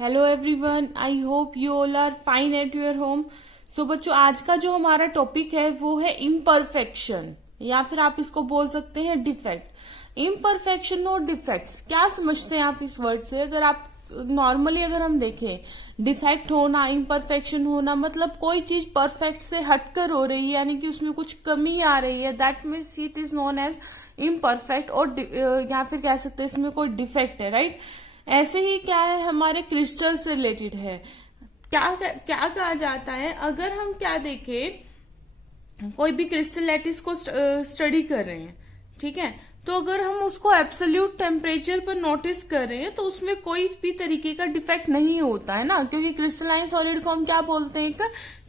Hello everyone, I hope you all are fine at your home. So बच्चों, आज का जो हमारा टॉपिक है वो है इम्परफेक्शन, या फिर आप इसको बोल सकते हैं डिफेक्ट। इम्परफेक्शन और डिफेक्ट्स, क्या समझते हैं आप इस वर्ड से? अगर आप नॉर्मली अगर हम देखें, डिफेक्ट होना, इम्परफेक्शन होना मतलब कोई चीज परफेक्ट से हटकर हो रही है, यानी कि उसमें कुछ कमी आ रही है, that means it is known as imperfect. और या फिर कह सकते हैं इसमें कोई डिफेक्ट है, राइट। ऐसे ही क्या है, हमारे क्रिस्टल से रिलेटेड है। क्या कहा जाता है, अगर हम क्या देखें, कोई भी क्रिस्टल लैटिस को स्टडी कर रहे हैं, ठीक है, तो अगर हम उसको एब्सोल्यूट टेम्परेचर पर नोटिस कर रहे हैं तो उसमें कोई भी तरीके का डिफेक्ट नहीं होता है ना, क्योंकि क्रिस्टलाइन सॉलिड को हम क्या बोलते हैं, एक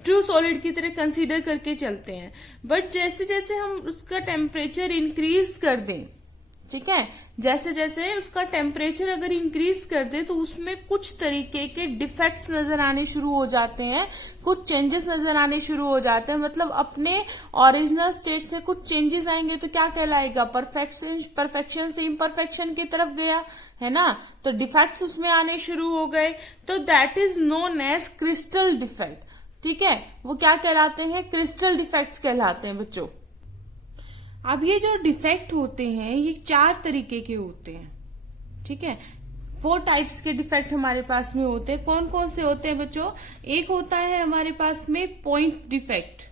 ट्रू सॉलिड की तरह कंसीडर करके चलते हैं। बट जैसे जैसे हम उसका टेम्परेचर इंक्रीज कर दें, ठीक है, जैसे जैसे उसका टेम्परेचर अगर इंक्रीज कर दे तो उसमें कुछ तरीके के डिफेक्ट्स नजर आने शुरू हो जाते हैं, कुछ चेंजेस नजर आने शुरू हो जाते हैं। मतलब अपने ओरिजिनल स्टेट से कुछ चेंजेस आएंगे तो क्या कहलाएगा, परफेक्शन से इम्परफेक्शन की तरफ गया, है ना। तो डिफेक्ट्स उसमें आने शुरू हो गए, तो that is known as crystal defect. ठीक है, वो क्या कहलाते हैं, क्रिस्टल डिफेक्ट्स कहलाते हैं बच्चों। अब ये जो डिफेक्ट होते हैं ये 4 तरीके के होते हैं, ठीक है। 4 टाइप्स के डिफेक्ट हमारे पास में होते हैं। कौन कौन से होते हैं बच्चों? एक होता है हमारे पास में पॉइंट डिफेक्ट।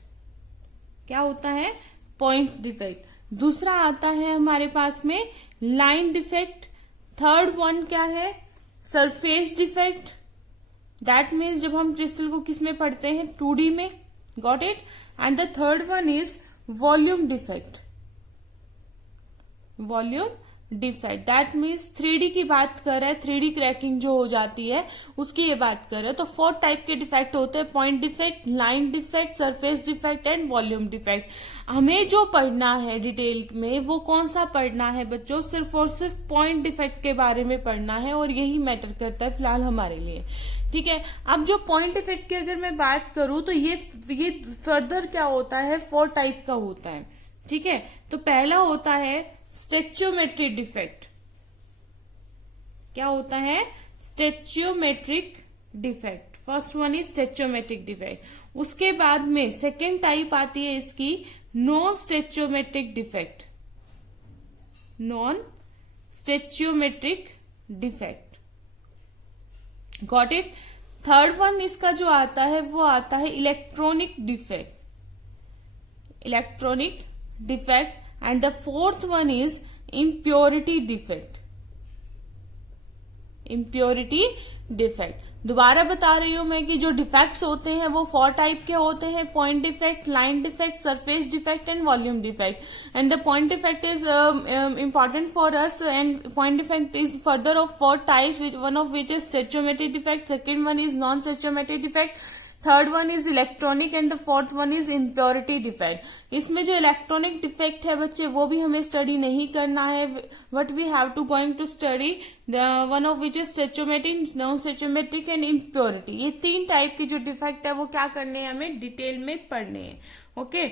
क्या होता है? Point defect. दूसरा आता है हमारे पास में लाइन डिफेक्ट। थर्ड वन क्या है? Surface defect. दैट मीन्स जब हम क्रिस्टल को किस में पढ़ते हैं, 2D में। Got it? And the third one is volume defect. Volume defect that means 3D की बात कर रहे हैं, 3D क्रैकिंग जो हो जाती है उसकी ये बात कर रहे हैं। तो 4 टाइप के डिफेक्ट होते हैं, point defect, line defect, surface defect and volume defect. हमें जो पढ़ना है डिटेल में वो कौन सा पढ़ना है बच्चों? सिर्फ और सिर्फ पॉइंट डिफेक्ट के बारे में पढ़ना है, और यही मैटर करता है फिलहाल हमारे लिए, ठीक है। अब जो पॉइंट डिफेक्ट की अगर मैं बात करूं तो ये फर्दर क्या होता है, 4 टाइप का होता है, ठीक है। तो पहला होता है स्टेचियोमेट्रिक डिफेक्ट। क्या होता है? Stoichiometric defect. First one is stoichiometric defect. उसके बाद में सेकेंड टाइप आती है इसकी non stoichiometric defect. Non stoichiometric defect. Got it? Third one इसका जो आता है वो आता है electronic defect. Electronic defect. And the fourth one is impurity defect. Impurity defect. दोबारा बता रही हूं मैं कि जो डिफेक्ट्स होते हैं वो 4 टाइप के होते हैं, point defect, line defect, surface defect and volume defect. And the point defect is important for us, and point defect is further of 4 types, one of which is stoichiometric defect, second one is non-stoichiometric defect, third one is electronic and the fourth one is impurity defect. इसमें जो electronic defect है बच्चे वो भी हमें study नहीं करना है, but we have to going to study one of which is stoichiometric, non stoichiometric and impurity. ये 3 टाइप की जो डिफेक्ट है वो क्या करने हैं, हमें डिटेल में पढ़ने हैं। ओके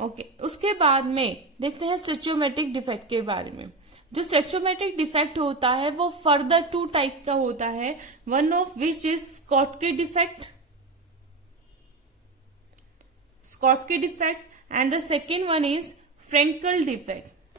ओके उसके बाद में देखते हैं स्टेचियोमेट्रिक डिफेक्ट के बारे में। जो स्टेचियोमेट्रिक डिफेक्ट होता है वो फर्दर 2 टाइप का होता है, one of which is Schottky defect, Schottky defect, and the second one is Frenkel defect.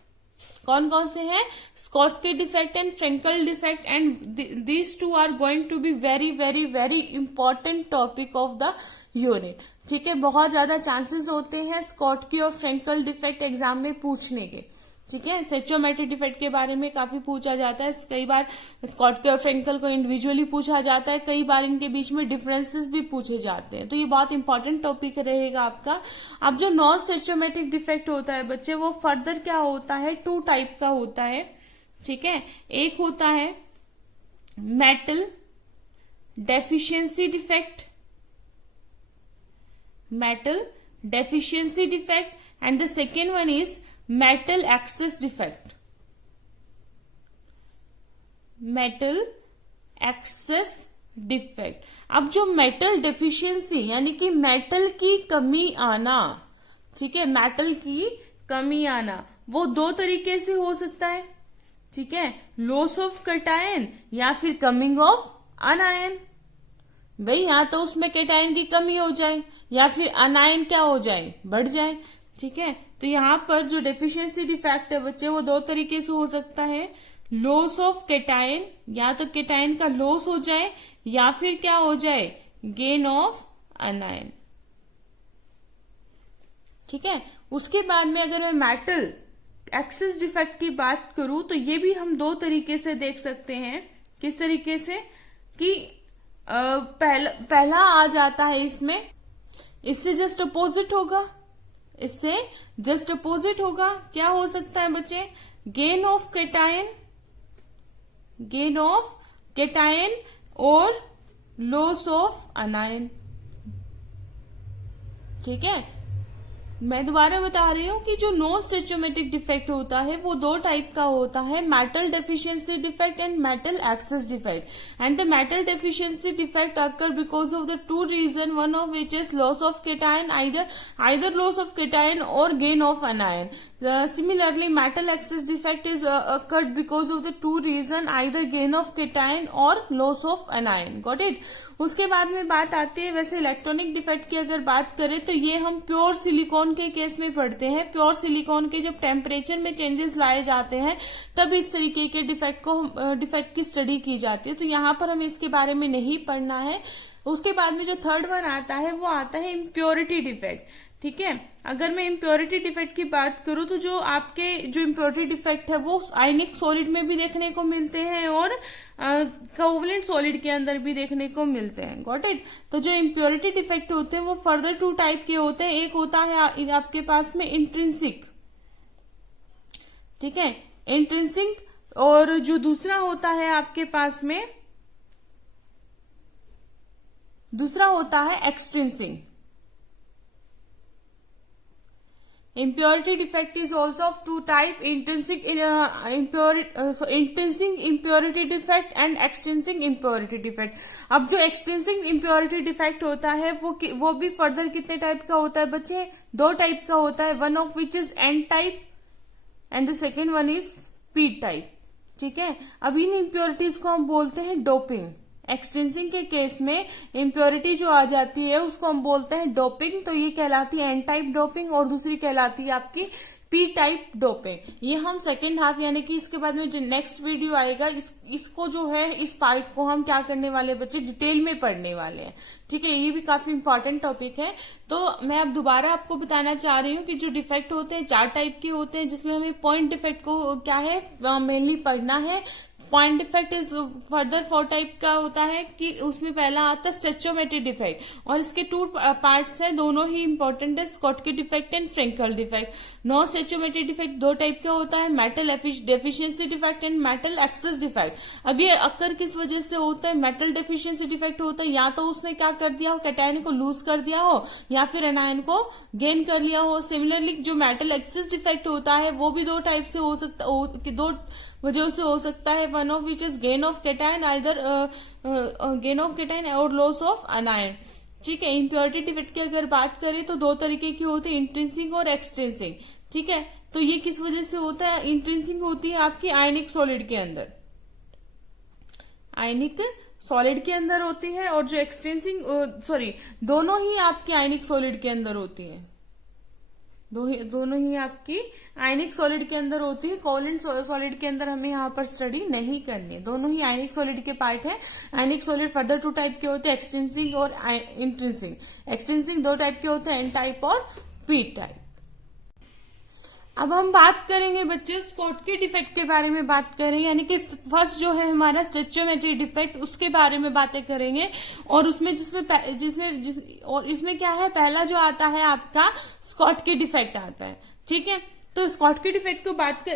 कौन कौन से हैं? Schottky defect and Frenkel defect, and these 2 are going to be very very very important topic of the unit, ठीक है। बहुत ज्यादा chances होते हैं स्कॉटकी और फ्रेंकल डिफेक्ट एग्जाम में पूछने के, ठीक है। स्टेचियोमेट्रिक डिफेक्ट के बारे में काफी पूछा जाता है, कई बार स्कॉटकी और फ्रेंकल को इंडिविजुअली पूछा जाता है, कई बार इनके बीच में डिफरेंसेस भी पूछे जाते हैं, तो ये बहुत इंपॉर्टेंट टॉपिक रहेगा आपका। अब जो नॉन स्टेचियोमेट्रिक डिफेक्ट होता है बच्चे वो फर्दर क्या होता है, 2 टाइप का होता है, ठीक है। एक होता है metal deficiency defect, metal deficiency defect, and the second one is metal excess defect. Metal excess defect. अब जो मेटल डेफिशिएंसी यानी कि मेटल की कमी आना, ठीक है, मेटल की कमी आना वो 2 तरीके से हो सकता है, ठीक है, लॉस ऑफ कैटायन या फिर कमिंग ऑफ अनायन। भाई या तो उसमें कैटायन की कमी हो जाए या फिर अनायन क्या हो जाए, बढ़ जाए। ठीक है, तो यहाँ पर जो डेफिशिएंसी डिफेक्ट है बच्चे वो दो तरीके से हो सकता है, लॉस ऑफ कैटायन, या तो कैटायन का लॉस हो जाए या फिर क्या हो जाए, गेन ऑफ अनायन। ठीक है, उसके बाद में अगर मैं मेटल एक्सिस डिफेक्ट की बात करूं तो ये भी हम दो तरीके से देख सकते हैं। किस तरीके से कि पहला आ जाता है इसमें, इससे जस्ट अपोजिट होगा, इससे जस्ट अपोजिट होगा। क्या हो सकता है बच्चे, gain of cation, gain of cation और लॉस ऑफ अनायन। ठीक है, मैं दोबारा बता रही हूँ कि जो नॉन स्टेचोमेटिक डिफेक्ट होता है वो दो टाइप का होता है, metal deficiency defect and metal excess defect. And the metal deficiency defect occur because of the two reason, one of which is loss of cation, either loss of cation or gain of anion. Similarly, metal excess defect is occurred because of the two reason, either gain of cation or loss of anion. Got it? उसके बाद में बात आती है वैसे electronic defect की अगर बात करें तो ये हम प्योर सिलिकॉन के केस में पढ़ते हैं। प्योर सिलिकॉन के जब टेम्परेचर में चेंजेस लाए जाते हैं तब इस तरीके के डिफेक्ट की स्टडी की जाती है, तो यहाँ पर हमें इसके बारे में नहीं पढ़ना है। उसके बाद में जो थर्ड वन आता है वो आता है इम्प्योरिटी डिफेक्ट। ठीक है, अगर मैं इम्प्योरिटी डिफेक्ट की बात करूं तो जो आपके जो इम्प्योरिटी डिफेक्ट है वो आयनिक सॉलिड में भी देखने को मिलते हैं और कोवलेंट सॉलिड के अंदर भी देखने को मिलते हैं। Got it? तो जो इम्प्योरिटी डिफेक्ट होते हैं वो फर्दर टू टाइप के होते हैं। एक होता है आपके पास में इंट्रिंसिक, ठीक है, इंट्रिंसिक, और जो दूसरा होता है आपके पास में, दूसरा होता है extrinsic. Impurity defect is also of two type, intrinsic impurity defect and extrinsic impurity defect. अब जो extrinsic impurity defect होता है वो भी फर्दर कितने टाइप का होता है बच्चे, दो टाइप का होता है, one of which is N type and the second one is P type. ठीक है, अब इन impurities को हम बोलते हैं डोपिंग। एक्सटेंसिंग के केस में इम्प्योरिटी जो आ जाती है उसको हम बोलते हैं डोपिंग, तो ये कहलाती है एन टाइप डोपिंग और दूसरी कहलाती है आपकी पी टाइप डोपिंग। ये हम सेकेंड हाफ यानी कि इसके बाद में जो नेक्स्ट वीडियो आएगा इसको जो है इस पार्ट को हम क्या करने वाले बच्चे डिटेल में पढ़ने वाले हैं। ठीक है, ये भी काफी इंपॉर्टेंट टॉपिक है। तो मैं अब दोबारा आपको बताना चाह रही हूँ कि जो डिफेक्ट होते हैं चार टाइप के होते हैं, जिसमें हमें पॉइंट डिफेक्ट को क्या है मेनली पढ़ना है। Point defect is further 4 type का होता है कि उसमें पहला आता है स्टेचोमेट्रिक डिफेक्ट, और इसके 2 पार्ट्स हैं, दोनों ही इंपॉर्टेंट है, Schottky defect and Frenkel defect. Non stoichiometric defect 2 type का होता है, metal deficiency defect and metal excess defect. अब ये अक्कर किस वजह से होता है, मेटल डेफिशिएंसी डिफेक्ट होता है या तो उसने क्या कर दिया हो, कैटायन को लूज कर दिया हो या फिर एनायन को गेन कर लिया हो। सिमिलरली जो मेटल एक्सेस डिफेक्ट होता है वो भी 2 टाइप से हो सकता, 2 वजह से हो सकता है, one of which is gain of cation, either gain of cation और लॉस ऑफ अनायन। ठीक है, इम्प्योरिटी डिफेक्ट की अगर बात करें तो 2 तरीके की होती है, इंट्रिंसिक और एक्सट्रिंसिक। ठीक है, तो ये किस वजह से होता है, इंट्रिंसिक होती है आपकी आयनिक सॉलिड के अंदर, आयनिक सॉलिड के अंदर होती है, और जो एक्सट्रिंसिक दोनों ही आपकी आयनिक सॉलिड के अंदर होती है, दोनों ही आपकी आयनिक सॉलिड के अंदर होती है। कोवलेंट सॉलिड के अंदर हमें यहाँ पर स्टडी नहीं करनी है, दोनों ही आयनिक सॉलिड के पार्ट है। आयनिक सॉलिड फर्दर 2 टाइप के होते हैं, एक्सट्रिंसिक और इंट्रिंसिक। एक्सट्रिंसिक 2 टाइप के होते हैं, एन टाइप और पी टाइप। अब हम बात करेंगे बच्चे स्कॉटकी डिफेक्ट के बारे में बात करेंगे, यानी कि फर्स्ट जो है हमारा स्टेचोमेट्रिक डिफेक्ट, उसके बारे में बातें करेंगे। और उसमें इसमें क्या है, पहला जो आता है आपका स्कॉटकी डिफेक्ट आता है। ठीक है, तो स्कॉटकी डिफेक्ट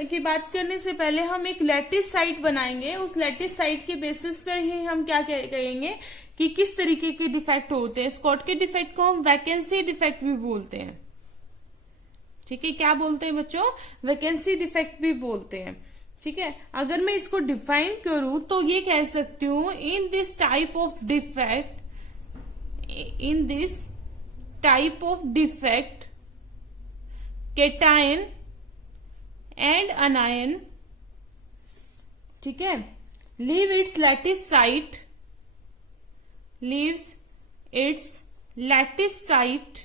की बात करने से पहले हम एक लैटिस साइट बनाएंगे। उस लैटिस साइट के बेसिस पर ही हम क्या कहेंगे कि किस तरीके के डिफेक्ट होते हैं। स्कॉटकी डिफेक्ट को हम वैकेंसी डिफेक्ट भी बोलते हैं। ठीक है, क्या बोलते हैं बच्चों, वैकेंसी डिफेक्ट भी बोलते हैं। ठीक है, अगर मैं इसको डिफाइन करूं तो ये कह सकती हूं, in this type of defect cation and anion ठीक है, leave it's lattice site, leaves it's lattice site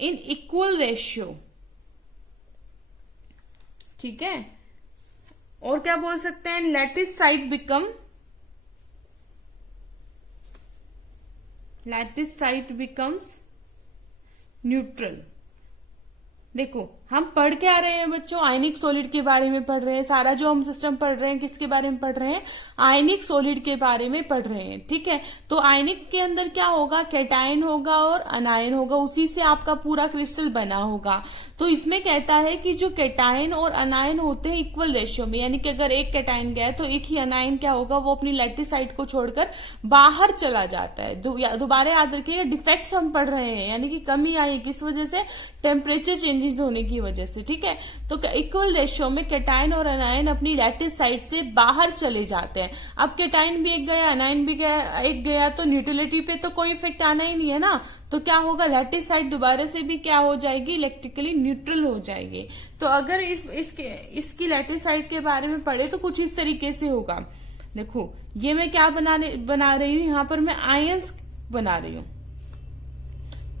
in equal ratio. ठीक है, और क्या बोल सकते हैं, लैटिस साइट बिकम्स न्यूट्रल। देखो हम पढ़ के आ रहे हैं बच्चों, आयनिक सॉलिड के बारे में पढ़ रहे हैं, सारा जो हम सिस्टम पढ़ रहे हैं किसके बारे में पढ़ रहे हैं, आयनिक सॉलिड के बारे में पढ़ रहे हैं। ठीक है, तो आयनिक के अंदर क्या होगा, कैटायन होगा और अनायन होगा, उसी से आपका पूरा क्रिस्टल बना होगा। तो इसमें कहता है कि जो कैटायन और अनायन होते हैं इक्वल रेशियो में, यानी कि अगर एक कैटायन गया तो एक ही अनायन क्या होगा, वो अपनी लैटिस साइट को छोड़कर बाहर चला जाता है। दोबारा याद रखिए, डिफेक्ट्स हम पढ़ रहे हैं, यानी कि कमी आई किस वजह से, टेम्परेचर चेंजेस होने की वजह से। ठीक है, तो इक्वल रेशियो में कैटायन और अनायन अपनी लैटिस साइट से बाहर चले जाते हैं। अब कैटायन भी एक गया, अनायन भी एक गया, तो न्यूट्रलिटी पे तो कोई इफेक्ट आना ही नहीं है ना। तो क्या होगा, लैटिस साइट दोबारा से भी क्या हो जाएगी, इलेक्ट्रिकली न्यूट्रल हो जाएगी। तो अगर इसकी लैटिस साइट के बारे में पढ़े तो कुछ इस तरीके से होगा। देखो ये मैं क्या बना रही हूं, यहाँ पर मैं आयंस बना रही हूं।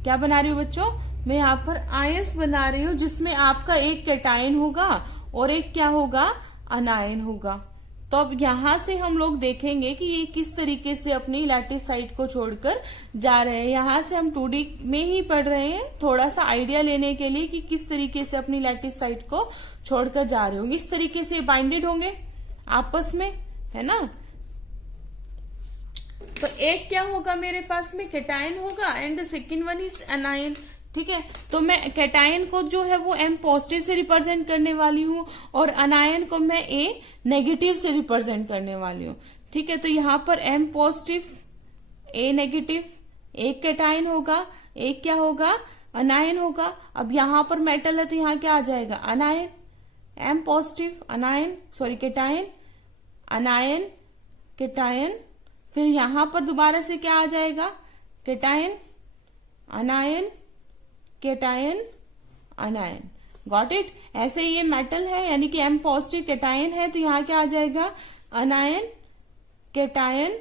क्या बना रही हूं बच्चों, मैं यहाँ पर आयंस बना रही हूं, जिसमें आपका एक कैटायन होगा और एक क्या होगा, अनायन होगा। तो अब यहां से हम लोग देखेंगे कि ये किस तरीके से अपनी लैटिस साइट को छोड़कर जा रहे हैं। यहां से हम 2D में ही पढ़ रहे हैं, थोड़ा सा आइडिया लेने के लिए कि किस तरीके से अपनी लैटिस साइट को छोड़कर जा रहे होंगे। इस तरीके से बाइंडेड होंगे आपस में, है ना। तो एक क्या होगा मेरे पास में, कैटायन होगा and the second one is अनायन। ठीक है, तो मैं कैटायन को जो है वो M पॉजिटिव से रिप्रेजेंट करने वाली हूं और अनायन को मैं A नेगेटिव से रिप्रेजेंट करने वाली हूं। ठीक है, तो यहां पर M पॉजिटिव A नेगेटिव, एक कैटायन होगा, एक क्या होगा, अनायन होगा। अब यहां पर मेटल है तो यहां क्या आ जाएगा, अनायन, M positive अनायन, sorry cation, अनायन cation, फिर यहां पर दोबारा से क्या आ जाएगा, कैटायन अनायन कैटायन अनायन। Got it. ऐसे ये मेटल है, यानी कि M पॉजिटिव कैटायन है, तो यहाँ क्या आ जाएगा, अनायन कैटायन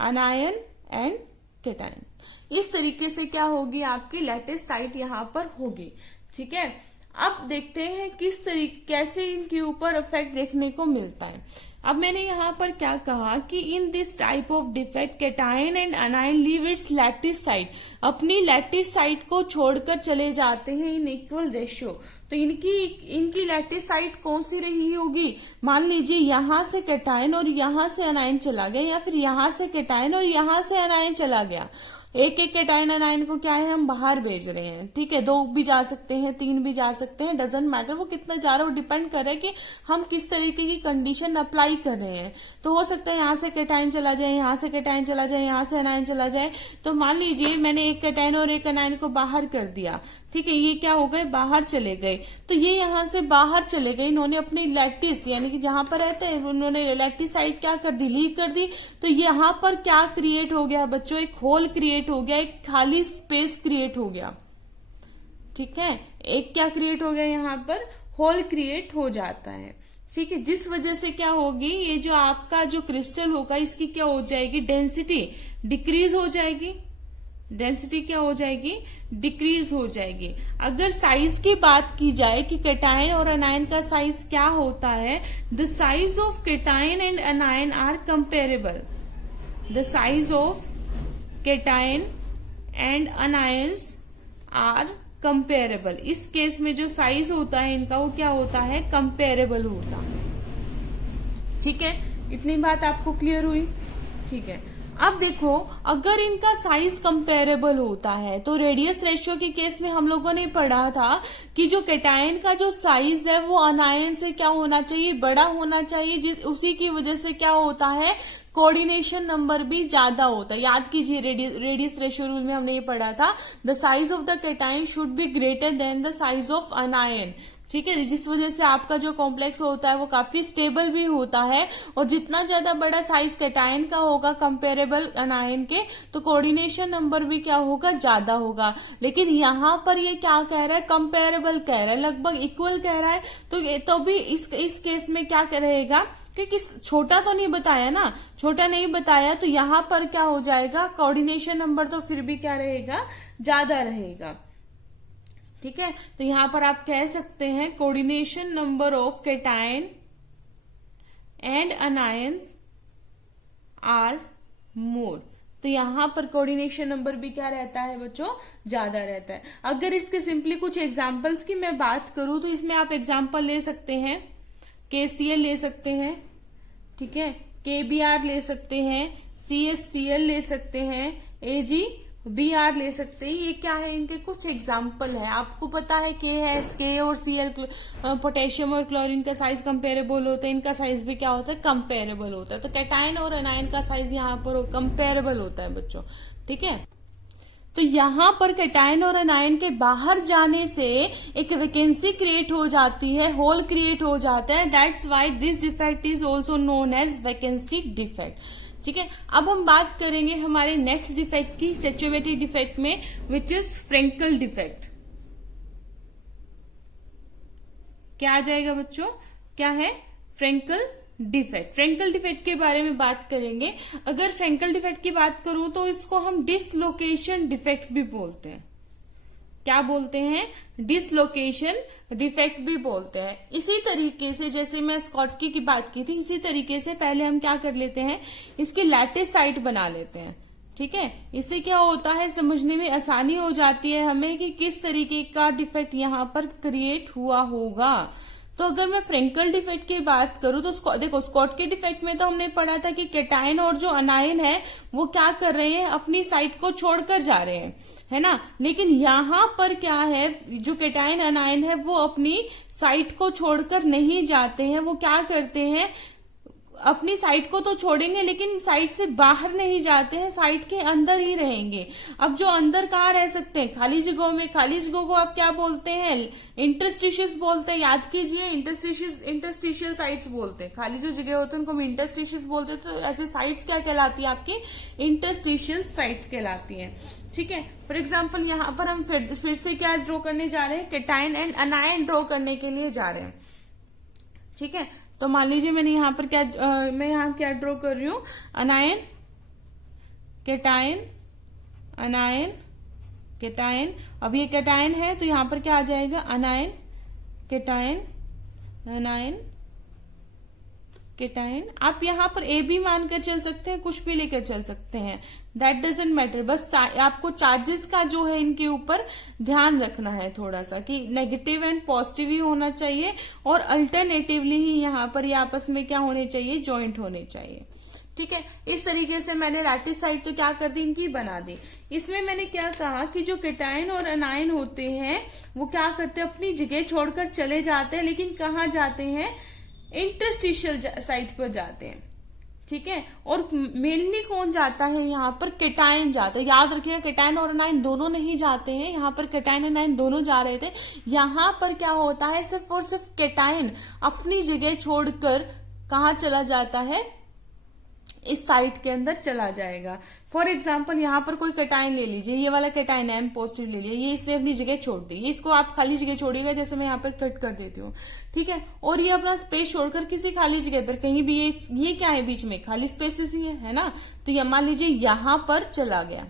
अनायन एंड कैटायन। इस तरीके से क्या होगी, आपकी लैटिस साइट यहाँ पर होगी। ठीक है, अब देखते हैं किस तरीके कैसे इनके ऊपर इफेक्ट देखने को मिलता है। अब मैंने यहाँ पर क्या कहा कि in this type of defect cation and अनायन leave it's lattice site, अपनी लैटिस साइट को छोड़कर चले जाते हैं इन इक्वल रेशियो। तो इनकी लैटिस साइट कौन सी रही होगी, मान लीजिए यहां से कैटायन और यहां से अनायन चला गया, या फिर यहां से कैटायन और यहां से अनायन चला गया। एक एक कैटायन अनायन को क्या है, हम बाहर भेज रहे हैं। ठीक है, 2 भी जा सकते हैं, 3 भी जा सकते हैं, डजेंट मैटर वो कितना जा रहा है, वो डिपेंड कर रहा है कि हम किस तरीके की कंडीशन अप्लाई कर रहे हैं। तो हो सकता है यहाँ से कैटायन चला जाए, यहाँ से कैटायन चला जाए, यहाँ से अनायन चला जाए। तो मान लीजिए मैंने एक कैटायन और एक अनायन को बाहर कर दिया। ठीक है, ये क्या हो गए, बाहर चले गए। तो ये यहाँ से बाहर चले गए, इन्होंने अपनी लैटिस यानी कि जहां पर रहते हैं उन्होंने लैटिस साइट क्या कर दी, लीव कर दी। तो यहाँ पर क्या क्रिएट हो गया बच्चों, एक होल क्रिएट हो गया, एक खाली स्पेस क्रिएट हो गया। ठीक है, एक क्या क्रिएट हो गया, यहाँ पर होल क्रिएट हो जाता है। ठीक है, जिस वजह से क्या होगी, ये जो आपका जो क्रिस्टल होगा इसकी क्या हो जाएगी, डेंसिटी डिक्रीज हो जाएगी। डेंसिटी क्या हो जाएगी, डिक्रीज हो जाएगी। अगर साइज की बात की जाए कि कैटायन और अनायन का साइज क्या होता है, the size of cation and anion are comparable. The size of cation and anions are comparable. इस केस में जो साइज होता है इनका वो क्या होता है, कंपेरेबल होता है। ठीक है, इतनी बात आपको क्लियर हुई। ठीक है, अब देखो अगर इनका साइज कंपेरेबल होता है तो रेडियस रेशियो के केस में हम लोगों ने पढ़ा था कि जो कैटायन का जो साइज है वो अनायन से क्या होना चाहिए, बड़ा होना चाहिए। उसी की वजह से क्या होता है, कोऑर्डिनेशन नंबर भी ज्यादा होता है। याद कीजिए रेडियस रेशियो रूल में हमने ये पढ़ा था, the size of the cation should be greater than the size of अनायन। ठीक है, जिस वजह से आपका जो कॉम्प्लेक्स होता है वो काफी स्टेबल भी होता है। और जितना ज्यादा बड़ा साइज कैटायन का होगा कंपेरेबल अनायन के, तो कोऑर्डिनेशन नंबर भी क्या होगा, ज्यादा होगा। लेकिन यहाँ पर ये क्या कह रहा है, कंपेरेबल कह रहा है, लगभग इक्वल कह रहा है। तो भी इस केस में क्या रहेगा, क्योंकि छोटा तो नहीं बताया ना, छोटा नहीं बताया, तो यहाँ पर क्या हो जाएगा, कोऑर्डिनेशन नंबर तो फिर भी क्या रहेगा, ज्यादा रहेगा। ठीक है, तो यहां पर आप कह सकते हैं coordination number of cation and anion are more. तो यहां पर कोऑर्डिनेशन नंबर भी क्या रहता है बच्चों, ज्यादा रहता है। अगर इसके सिंपली कुछ एग्जांपल्स की मैं बात करूं, तो इसमें आप एग्जांपल ले सकते हैं, KCl ले सकते हैं, ठीक है, KBr ले सकते हैं, CSCl ले सकते हैं, AgBr ले सकते हैं। ये क्या है, इनके कुछ एग्जाम्पल है। आपको पता है K और Cl पोटेशियम और क्लोरीन का साइज कंपेरेबल होता है, इनका साइज भी क्या होता है, कंपेरेबल होता है। तो कैटायन और अनायन का साइज यहाँ पर कंपेरेबल होता है बच्चों, ठीक है। तो यहां पर कैटायन और अनायन के बाहर जाने से एक वैकेंसी क्रिएट हो जाती है, होल क्रिएट हो जाता है। That's why this defect is also known as vacancy defect. ठीक है, अब हम बात करेंगे हमारे नेक्स्ट डिफेक्ट की, सैचुरेटेड डिफेक्ट में, विच इज फ्रेंकल डिफेक्ट। क्या आ जाएगा बच्चों, क्या है, फ्रेंकल डिफेक्ट। फ्रेंकल डिफेक्ट के बारे में बात करेंगे। अगर फ्रेंकल डिफेक्ट की बात करूं तो इसको हम डिसलोकेशन डिफेक्ट भी बोलते हैं। क्या बोलते हैं, डिसलोकेशन डिफेक्ट भी बोलते हैं। इसी तरीके से जैसे मैं स्कॉटकी की बात की थी, इसी तरीके से पहले हम क्या कर लेते हैं, इसकी लैटिस साइट बना लेते हैं। ठीक है, इससे क्या होता है, समझने में आसानी हो जाती है हमें कि किस तरीके का डिफेक्ट यहां पर क्रिएट हुआ होगा। तो अगर मैं फ्रेंकल डिफेक्ट की बात करूं तो देखो, स्कॉटकी डिफेक्ट में तो हमने पढ़ा था कि कैटायन और जो अनायन है वो क्या कर रहे हैं, अपनी साइट को छोड़कर जा रहे हैं, है ना। लेकिन यहां पर क्या है, जो कैटायन अनायन है वो अपनी साइट को छोड़कर नहीं जाते हैं। वो क्या करते हैं, अपनी साइट को तो छोड़ेंगे लेकिन साइट से बाहर नहीं जाते हैं, साइट के अंदर ही रहेंगे। अब जो अंदर कहाँ रह सकते हैं, खाली जगहों में। खाली जगहों को आप क्या बोलते हैं, इंटरस्टिशियस बोलते हैं। याद कीजिए, इंटरस्टिशियल साइट्स बोलते हैं। खाली जो जगह होते हैं उनको हम इंटरस्टिशियस बोलते हैं। तो ऐसे साइट्स क्या कहलाती है आपकी, इंटरस्टिशियल साइट्स कहलाती है। ठीक है, फॉर एग्जाम्पल यहाँ पर हम फिर से क्या ड्रॉ करने जा रहे हैं, कैटायन एंड अनायन ड्रॉ करने के लिए जा रहे हैं। ठीक है, तो मान लीजिए मैंने यहाँ पर क्या मैं यहाँ क्या ड्रॉ कर रही हूँ, अनायन, कैटायन, अनायन, कैटायन। अब ये कैटायन है तो यहाँ पर क्या आ जाएगा, अनायन, कैटायन, अनायन, कैटायन। आप यहाँ पर ए भी मानकर चल सकते हैं, कुछ भी लेकर चल सकते हैं, दैट डजेंट मैटर। बस आपको चार्जेस का जो है इनके ऊपर ध्यान रखना है थोड़ा सा, कि नेगेटिव एंड पॉजिटिव ही होना चाहिए, और अल्टरनेटिवली ही यहाँ पर ये आपस में क्या होने चाहिए, ज्वाइंट होने चाहिए। ठीक है, इस तरीके से मैंने लैटिस साइड तो क्या कर दी, इनकी बना दी। इसमें मैंने क्या कहा कि जो कैटायन और अनायन होते हैं वो क्या करते हैं, अपनी जगह छोड़कर चले जाते हैं, लेकिन कहाँ जाते हैं, इंटरस्टिशियल साइट पर जाते हैं। ठीक है, और मेनली कौन जाता है यहाँ पर, कैटायन जाता है। याद रखिएगा, कैटायन और अनायन दोनों नहीं जाते हैं, यहाँ पर कैटायन अनायन दोनों जा रहे थे। यहाँ पर क्या होता है, सिर्फ और सिर्फ कैटायन अपनी जगह छोड़कर कहाँ चला जाता है, इस साइट के अंदर चला जाएगा। फॉर एग्जाम्पल यहाँ पर कोई कैटायन ले लीजिए, ये वाला कैटायन एम पॉजिटिव ले लिया, ये इसने अपनी जगह छोड़ दी, इसको आप खाली जगह छोड़िएगा, जैसे मैं यहाँ पर कट कर देती हूँ। ठीक है, और ये अपना स्पेस छोड़कर किसी खाली जगह पर कहीं भी, ये क्या है बीच में, खाली स्पेसेस ही है ना। तो ये मान लीजिए यहाँ पर चला गया,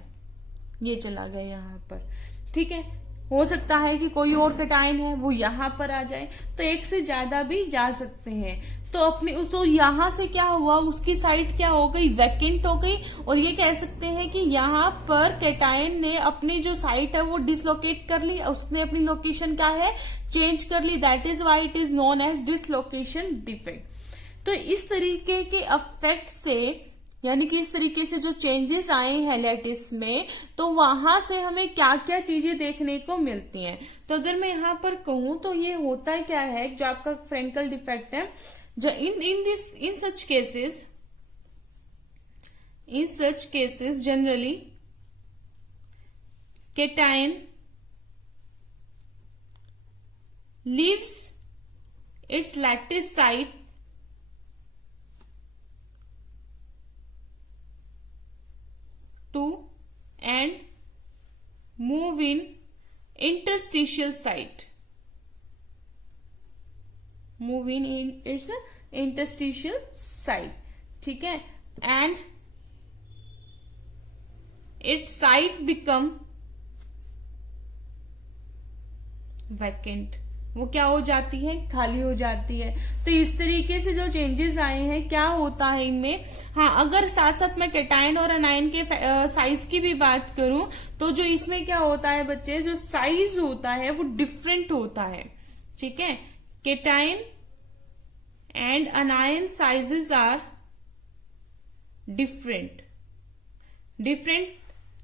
ये चला गया यहाँ पर। ठीक है, हो सकता है कि कोई और कैटायन है वो यहाँ पर आ जाए, तो एक से ज्यादा भी जा सकते हैं। तो अपनी तो यहां से क्या हुआ, उसकी साइट क्या हो गई, वैकेंट हो गई। और ये कह सकते हैं कि यहाँ पर कैटायन ने अपनी जो साइट है वो डिसलोकेट कर ली, उसने अपनी लोकेशन क्या है, चेंज कर ली। That is why it is known as dislocation defect. तो इस तरीके के अफेक्ट से, यानी कि इस तरीके से जो चेंजेस आए हैं लैटिस में, तो वहां से हमें क्या क्या चीजें देखने को मिलती हैं। तो अगर मैं यहाँ पर कहूं तो ये होता है क्या है, जो आपका फ्रेंकल डिफेक्ट है, जो in such cases generally cation leaves its lattice site to and move in interstitial site. Move in its interstitial site. ठीक है, and its site become vacant. वो क्या हो जाती है, खाली हो जाती है. तो इस तरीके से जो चेंजेस आए हैं, क्या होता है इनमें. हाँ, अगर साथ साथ मैं केटाइन और अनायन के साइज की भी बात करूं तो जो इसमें क्या होता है बच्चे, जो साइज होता है वो डिफरेंट होता है. ठीक है, cation and anion sizes are different.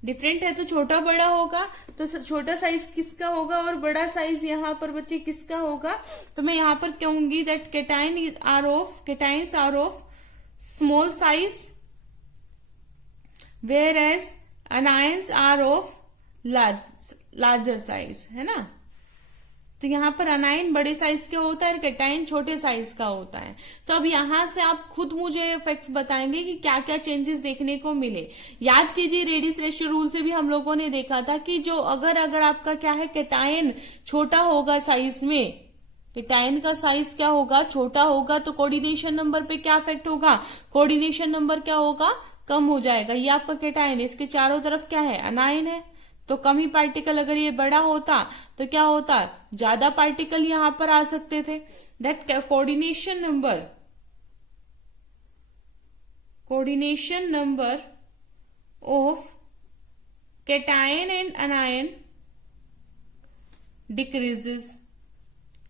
Different है तो छोटा बड़ा होगा, तो छोटा साइज किसका होगा और बड़ा साइज यहाँ पर बच्चे किसका होगा. तो मैं यहाँ पर कहूंगी that cations are of small size where as anions are of larger size, है ना. तो यहाँ पर अनायन बड़े साइज का होता है और केटाइन छोटे साइज का होता है. तो अब यहां से आप खुद मुझे फैक्ट्स बताएंगे कि क्या क्या चेंजेस देखने को मिले. याद कीजिए, रेडियस रेशियो रूल से भी हम लोगों ने देखा था कि जो अगर आपका क्या है, केटाइन छोटा होगा साइज में, केटाइन का साइज क्या होगा, छोटा होगा, तो कोऑर्डिनेशन नंबर पे क्या इफेक्ट होगा, कोऑर्डिनेशन नंबर क्या होगा, कम हो जाएगा. ये आपका केटाइन, इसके चारों तरफ क्या है, अनायन है. तो कम ही पार्टिकल, अगर ये बड़ा होता तो क्या होता, ज्यादा पार्टिकल यहां पर आ सकते थे. That coordination number of cation and अनायन decreases.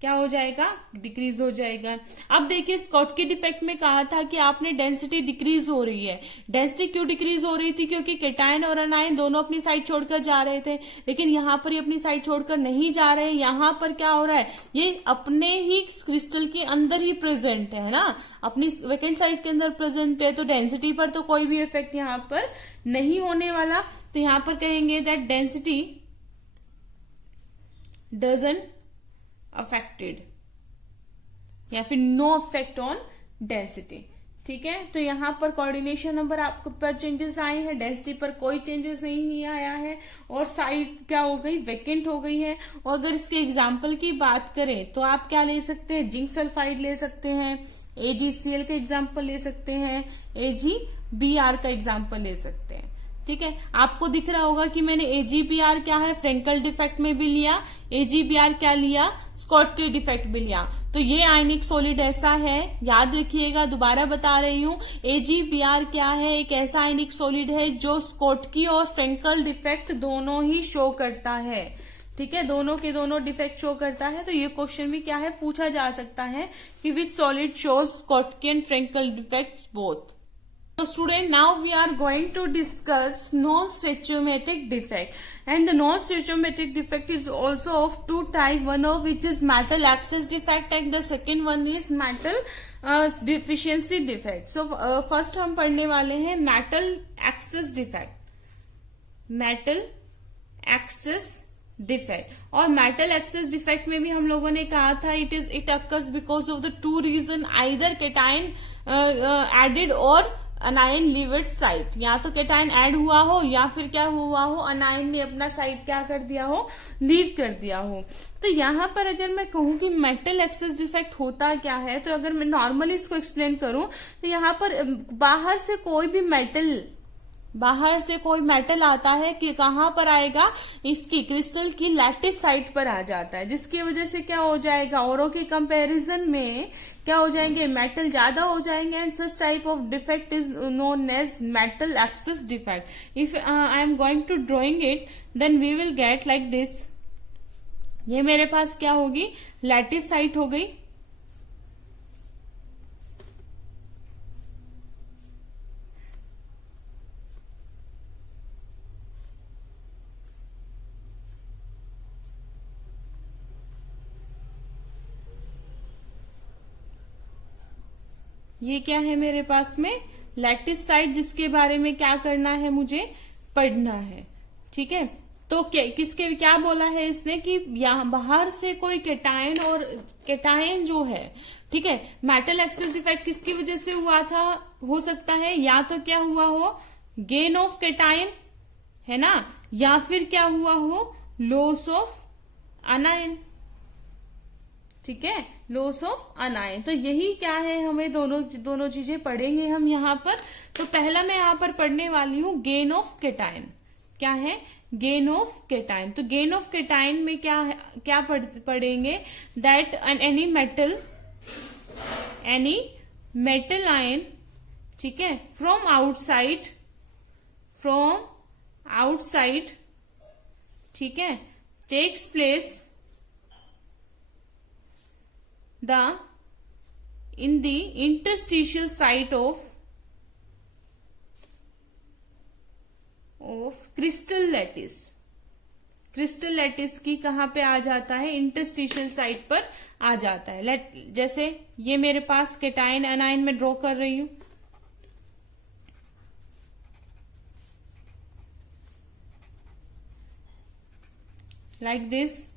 क्या हो जाएगा, डिक्रीज हो जाएगा. अब देखिए, स्कॉटकी डिफेक्ट में कहा था कि आपने डेंसिटी डिक्रीज हो रही है. डेंसिटी क्यों डिक्रीज हो रही थी, क्योंकि केटाइन और अनायन दोनों अपनी साइड छोड़कर जा रहे थे. लेकिन यहाँ पर ये अपनी साइड छोड़कर नहीं जा रहे. यहाँ पर क्या हो रहा है, ये अपने ही क्रिस्टल के अंदर ही प्रेजेंट है ना, अपनी वेकेंट साइड के अंदर प्रेजेंट है. तो डेंसिटी पर तो कोई भी इफेक्ट यहाँ पर नहीं होने वाला. तो यहाँ पर कहेंगे दैट डेंसिटी डजंट अफेक्टेड, या फिर नो अफेक्ट ऑन डेंसिटी. ठीक है, तो यहां पर कोऑर्डिनेशन नंबर आपको पर चेंजेस आए हैं, डेंसिटी पर कोई चेंजेस नहीं आया है, और साइड क्या हो गई, वेकेंट हो गई है. और अगर इसके एग्जाम्पल की बात करें तो आप क्या ले सकते हैं, जिंक सल्फाइड ले सकते हैं, AgCl का एग्जाम्पल ले सकते हैं, AgBr का एग्जाम्पल ले सकते हैं. ठीक है, आपको दिख रहा होगा कि मैंने AgBr क्या है, फ्रेंकल डिफेक्ट में भी लिया, AgBr क्या लिया, स्कॉटकी डिफेक्ट भी लिया. तो ये आयनिक सॉलिड ऐसा है, याद रखिएगा, दोबारा बता रही हूं, AgBr क्या है, एक ऐसा आयनिक सॉलिड है जो स्कॉटकी और फ्रेंकल डिफेक्ट दोनों ही शो करता है. ठीक है, दोनों के दोनों डिफेक्ट शो करता है. तो ये क्वेश्चन भी क्या है, पूछा जा सकता है कि which solid shows Schottky and Frenkel defect both. So student, now we are going to discuss non-stoichiometric defect, and the non-stoichiometric defect is also of two type, one of which is metal excess defect and the second one is metal deficiency defect. So first हम पढ़ने वाले हैं metal excess defect. metal excess defect, और metal excess defect में भी हम लोगों ने कहा था it occurs because of the two reason, either cation added or अनायन leave it's site. या तो केटाइन ऐड हुआ हो या फिर क्या हुआ हो, अनायन ने अपना साइट क्या कर दिया हो, लीव कर दिया हो. तो यहाँ पर अगर मैं कहूँ कि मेटल एक्सेस डिफेक्ट होता क्या है, तो अगर मैं नॉर्मली इसको एक्सप्लेन करूं तो यहाँ पर बाहर से कोई मेटल आता है कि कहाँ पर आएगा, इसकी क्रिस्टल की लैटिस साइट पर आ जाता है, जिसकी वजह से क्या हो जाएगा, औरों के कंपैरिजन में क्या हो जाएंगे, मेटल ज्यादा हो जाएंगे. And such type of defect is known as metal excess defect. If I am going to drawing it then we will get like this. ये मेरे पास क्या होगी, लैटिस साइट हो गई. ये क्या है मेरे पास में, लैटिस साइट, जिसके बारे में क्या करना है, मुझे पढ़ना है. ठीक है, तो किसके क्या बोला है इसने कि यहाँ बाहर से कोई केटायन, और केटायन जो है, ठीक है, मेटल एक्सेस डिफेक्ट किसकी वजह से हुआ था, हो सकता है या तो क्या हुआ हो, गेन ऑफ केटायन, है ना, या फिर क्या हुआ हो, लॉस ऑफ अनायन, ठीक है, लॉस ऑफ अनायन। तो यही क्या है, हमें दोनों चीजें पढ़ेंगे हम यहाँ पर। तो पहला मैं यहाँ पर पढ़ने वाली हूं गेन ऑफ केटायन। क्या है, गेन ऑफ केटायन। तो गेन ऑफ केटायन में क्या पढ़ेंगे, दैट एनी मेटल आयन, ठीक है, फ्रॉम आउटसाइड, ठीक है, takes place in the interstitial site of crystal lattice। Crystal lattice की कहां पे आ जाता है, इंटरस्टिशियल साइट पर आ जाता है। जैसे ये मेरे पास केटायन एनायन में ड्रॉ कर रही हूं, लाइक दिस,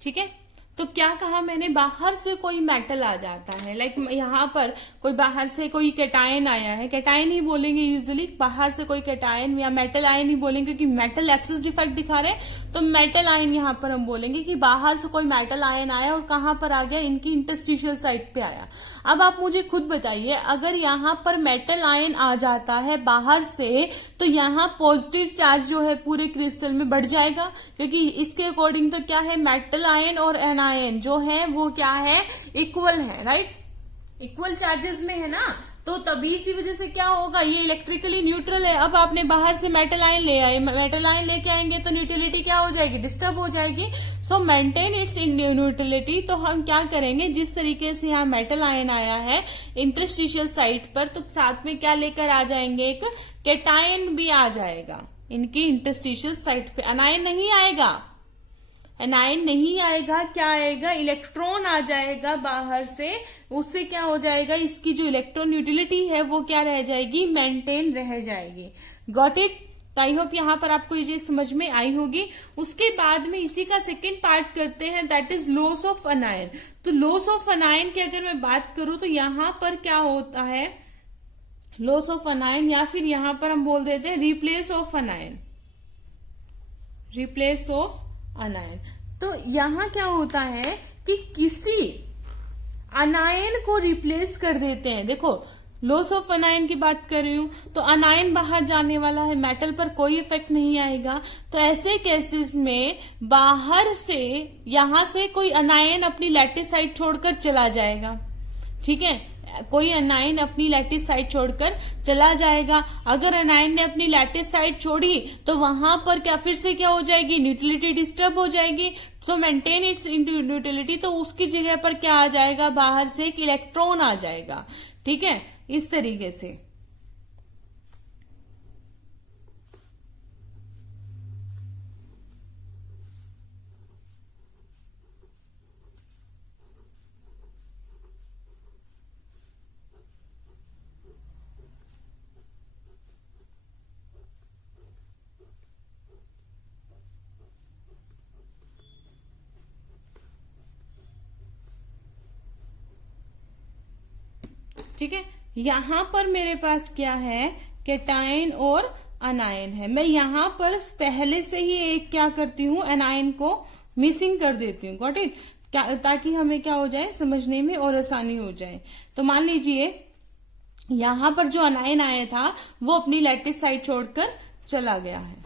ठीक है। तो क्या कहा मैंने, बाहर से कोई मेटल आ जाता है, लाइक यहाँ पर कोई बाहर से कोई केटायन आया है, केटायन ही बोलेंगे यूजुअली, बाहर से कोई केटायन या मेटल आयन ही बोलेंगे, क्योंकि मेटल एक्सेस डिफेक्ट दिखा रहे हैं, तो मेटल आयन यहाँ पर हम बोलेंगे कि बाहर से कोई मेटल आयन आया और कहाँ पर आ गया, इनकी इंटरस्टिशियल साइट पे आया। अब आप मुझे खुद बताइए, अगर यहाँ पर मेटल आयन आ जाता है बाहर से, तो यहाँ पॉजिटिव चार्ज जो है पूरे क्रिस्टल में बढ़ जाएगा, क्योंकि इसके अकॉर्डिंग तो क्या है, मेटल आयन और एनायन जो है वो क्या है, इक्वल है, राइट, इक्वल चार्जेस में है ना। तो तभी इसी वजह से क्या होगा, ये इलेक्ट्रिकली न्यूट्रल है। अब आपने बाहर से मेटल आयन ले आए, मेटल आयन लेके आएंगे तो न्यूट्रलिटी क्या हो जाएगी, डिस्टर्ब हो जाएगी। सो मेंटेन इट्स इन न्यूट्रलिटी। तो हम क्या करेंगे, जिस तरीके से यहाँ मेटल आयन आया है इंटरस्टिशियल साइट पर, तो साथ में क्या लेकर आ जाएंगे, एक केटायन भी आ जाएगा इनकी इंटरस्टिशियल साइट पे। अनायन नहीं आएगा, एनायन नहीं आएगा, क्या आएगा, इलेक्ट्रॉन आ जाएगा बाहर से। उससे क्या हो जाएगा, इसकी जो इलेक्ट्रॉन न्यूट्रलिटी है वो क्या रह जाएगी, मेंटेन रह जाएगी। Got it. तो आई होप यहाँ पर आपको ये चीज समझ में आई होगी। उसके बाद में इसी का सेकेंड पार्ट करते हैं, दैट इज लॉस ऑफ अनायन। तो लॉस ऑफ अनायन की अगर मैं बात करूं तो यहाँ पर क्या होता है, लॉस ऑफ अनायन, या फिर यहाँ पर हम बोल देते हैं रिप्लेस ऑफ अनायन, रिप्लेस ऑफ अनायन। तो यहां क्या होता है कि किसी अनायन को रिप्लेस कर देते हैं। देखो, लॉस ऑफ अनायन की बात कर रही हूं, तो अनायन बाहर जाने वाला है, मेटल पर कोई इफेक्ट नहीं आएगा। तो ऐसे केसेस में बाहर से, यहां से कोई अनायन अपनी लैटिस साइट छोड़कर चला जाएगा, ठीक है, कोई अनायन अपनी लैटिस साइट छोड़कर चला जाएगा। अगर अनायन ने अपनी लैटिस साइट छोड़ी तो वहां पर क्या फिर से क्या हो जाएगी, न्यूट्रलिटी डिस्टर्ब हो जाएगी। सो मेंटेन इट्स न्यूट्रलिटी। तो उसकी जगह पर क्या आ जाएगा, बाहर से एक इलेक्ट्रॉन आ जाएगा, ठीक है, इस तरीके से। ठीक है, यहां पर मेरे पास क्या है, केटायन और अनायन है। मैं यहां पर पहले से ही एक क्या करती हूं, अनायन को मिसिंग कर देती हूँ। गॉट इट, ताकि हमें क्या हो जाए, समझने में और आसानी हो जाए। तो मान लीजिए यहां पर जो अनायन आया था वो अपनी लैटिस साइट छोड़कर चला गया है,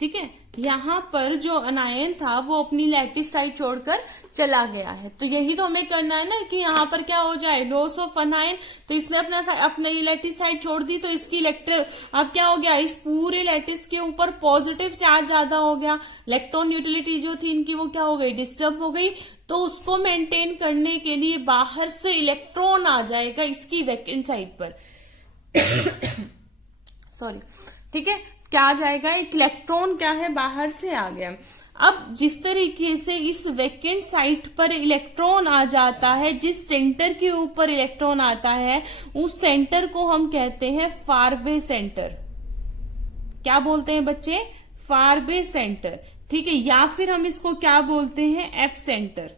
ठीक है। यहां पर जो अनायन था वो अपनी लैटिस साइट छोड़कर चला गया है। तो यही तो हमें करना है ना, कि यहाँ पर क्या हो जाए, लॉस ऑफ अनायन। तो इसने अपना लैटिस साइट छोड़ दी, तो इसकी अब क्या हो गया, इस पूरे लैटिस के ऊपर पॉजिटिव चार्ज ज्यादा हो गया। इलेक्ट्रॉन न्यूट्रलिटी जो थी इनकी वो क्या हो गई, डिस्टर्ब हो गई। तो उसको मेंटेन करने के लिए बाहर से इलेक्ट्रॉन आ जाएगा इसकी वैकेंट साइट पर सॉरी, ठीक है, क्या आ जाएगा, एक इलेक्ट्रॉन क्या है, बाहर से आ गया। अब जिस तरीके से इस वैकेंट साइट पर इलेक्ट्रॉन आ जाता है, जिस सेंटर के ऊपर इलेक्ट्रॉन आता है उस सेंटर को हम कहते हैं फारबे सेंटर। क्या बोलते हैं बच्चे? फारबे सेंटर। ठीक है, या फिर हम इसको क्या बोलते हैं? F centre.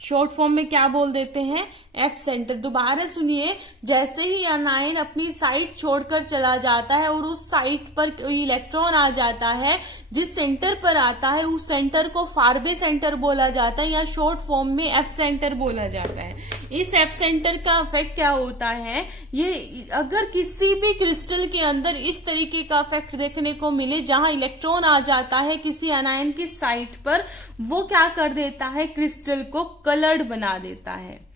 शॉर्ट फॉर्म में क्या बोल देते हैं? F centre. दोबारा सुनिए, जैसे ही अनायन अपनी साइट छोड़कर चला जाता है और उस साइट पर इलेक्ट्रॉन आ जाता है, जिस सेंटर पर आता है उस सेंटर को फारबे सेंटर बोला जाता है या शॉर्ट फॉर्म में एफ सेंटर बोला जाता है। इस एफ सेंटर का इफेक्ट क्या होता है? ये अगर किसी भी क्रिस्टल के अंदर इस तरीके का इफेक्ट देखने को मिले जहां इलेक्ट्रॉन आ जाता है किसी अनायन की साइट पर, वो क्या कर देता है? क्रिस्टल को कलर्ड बना देता है।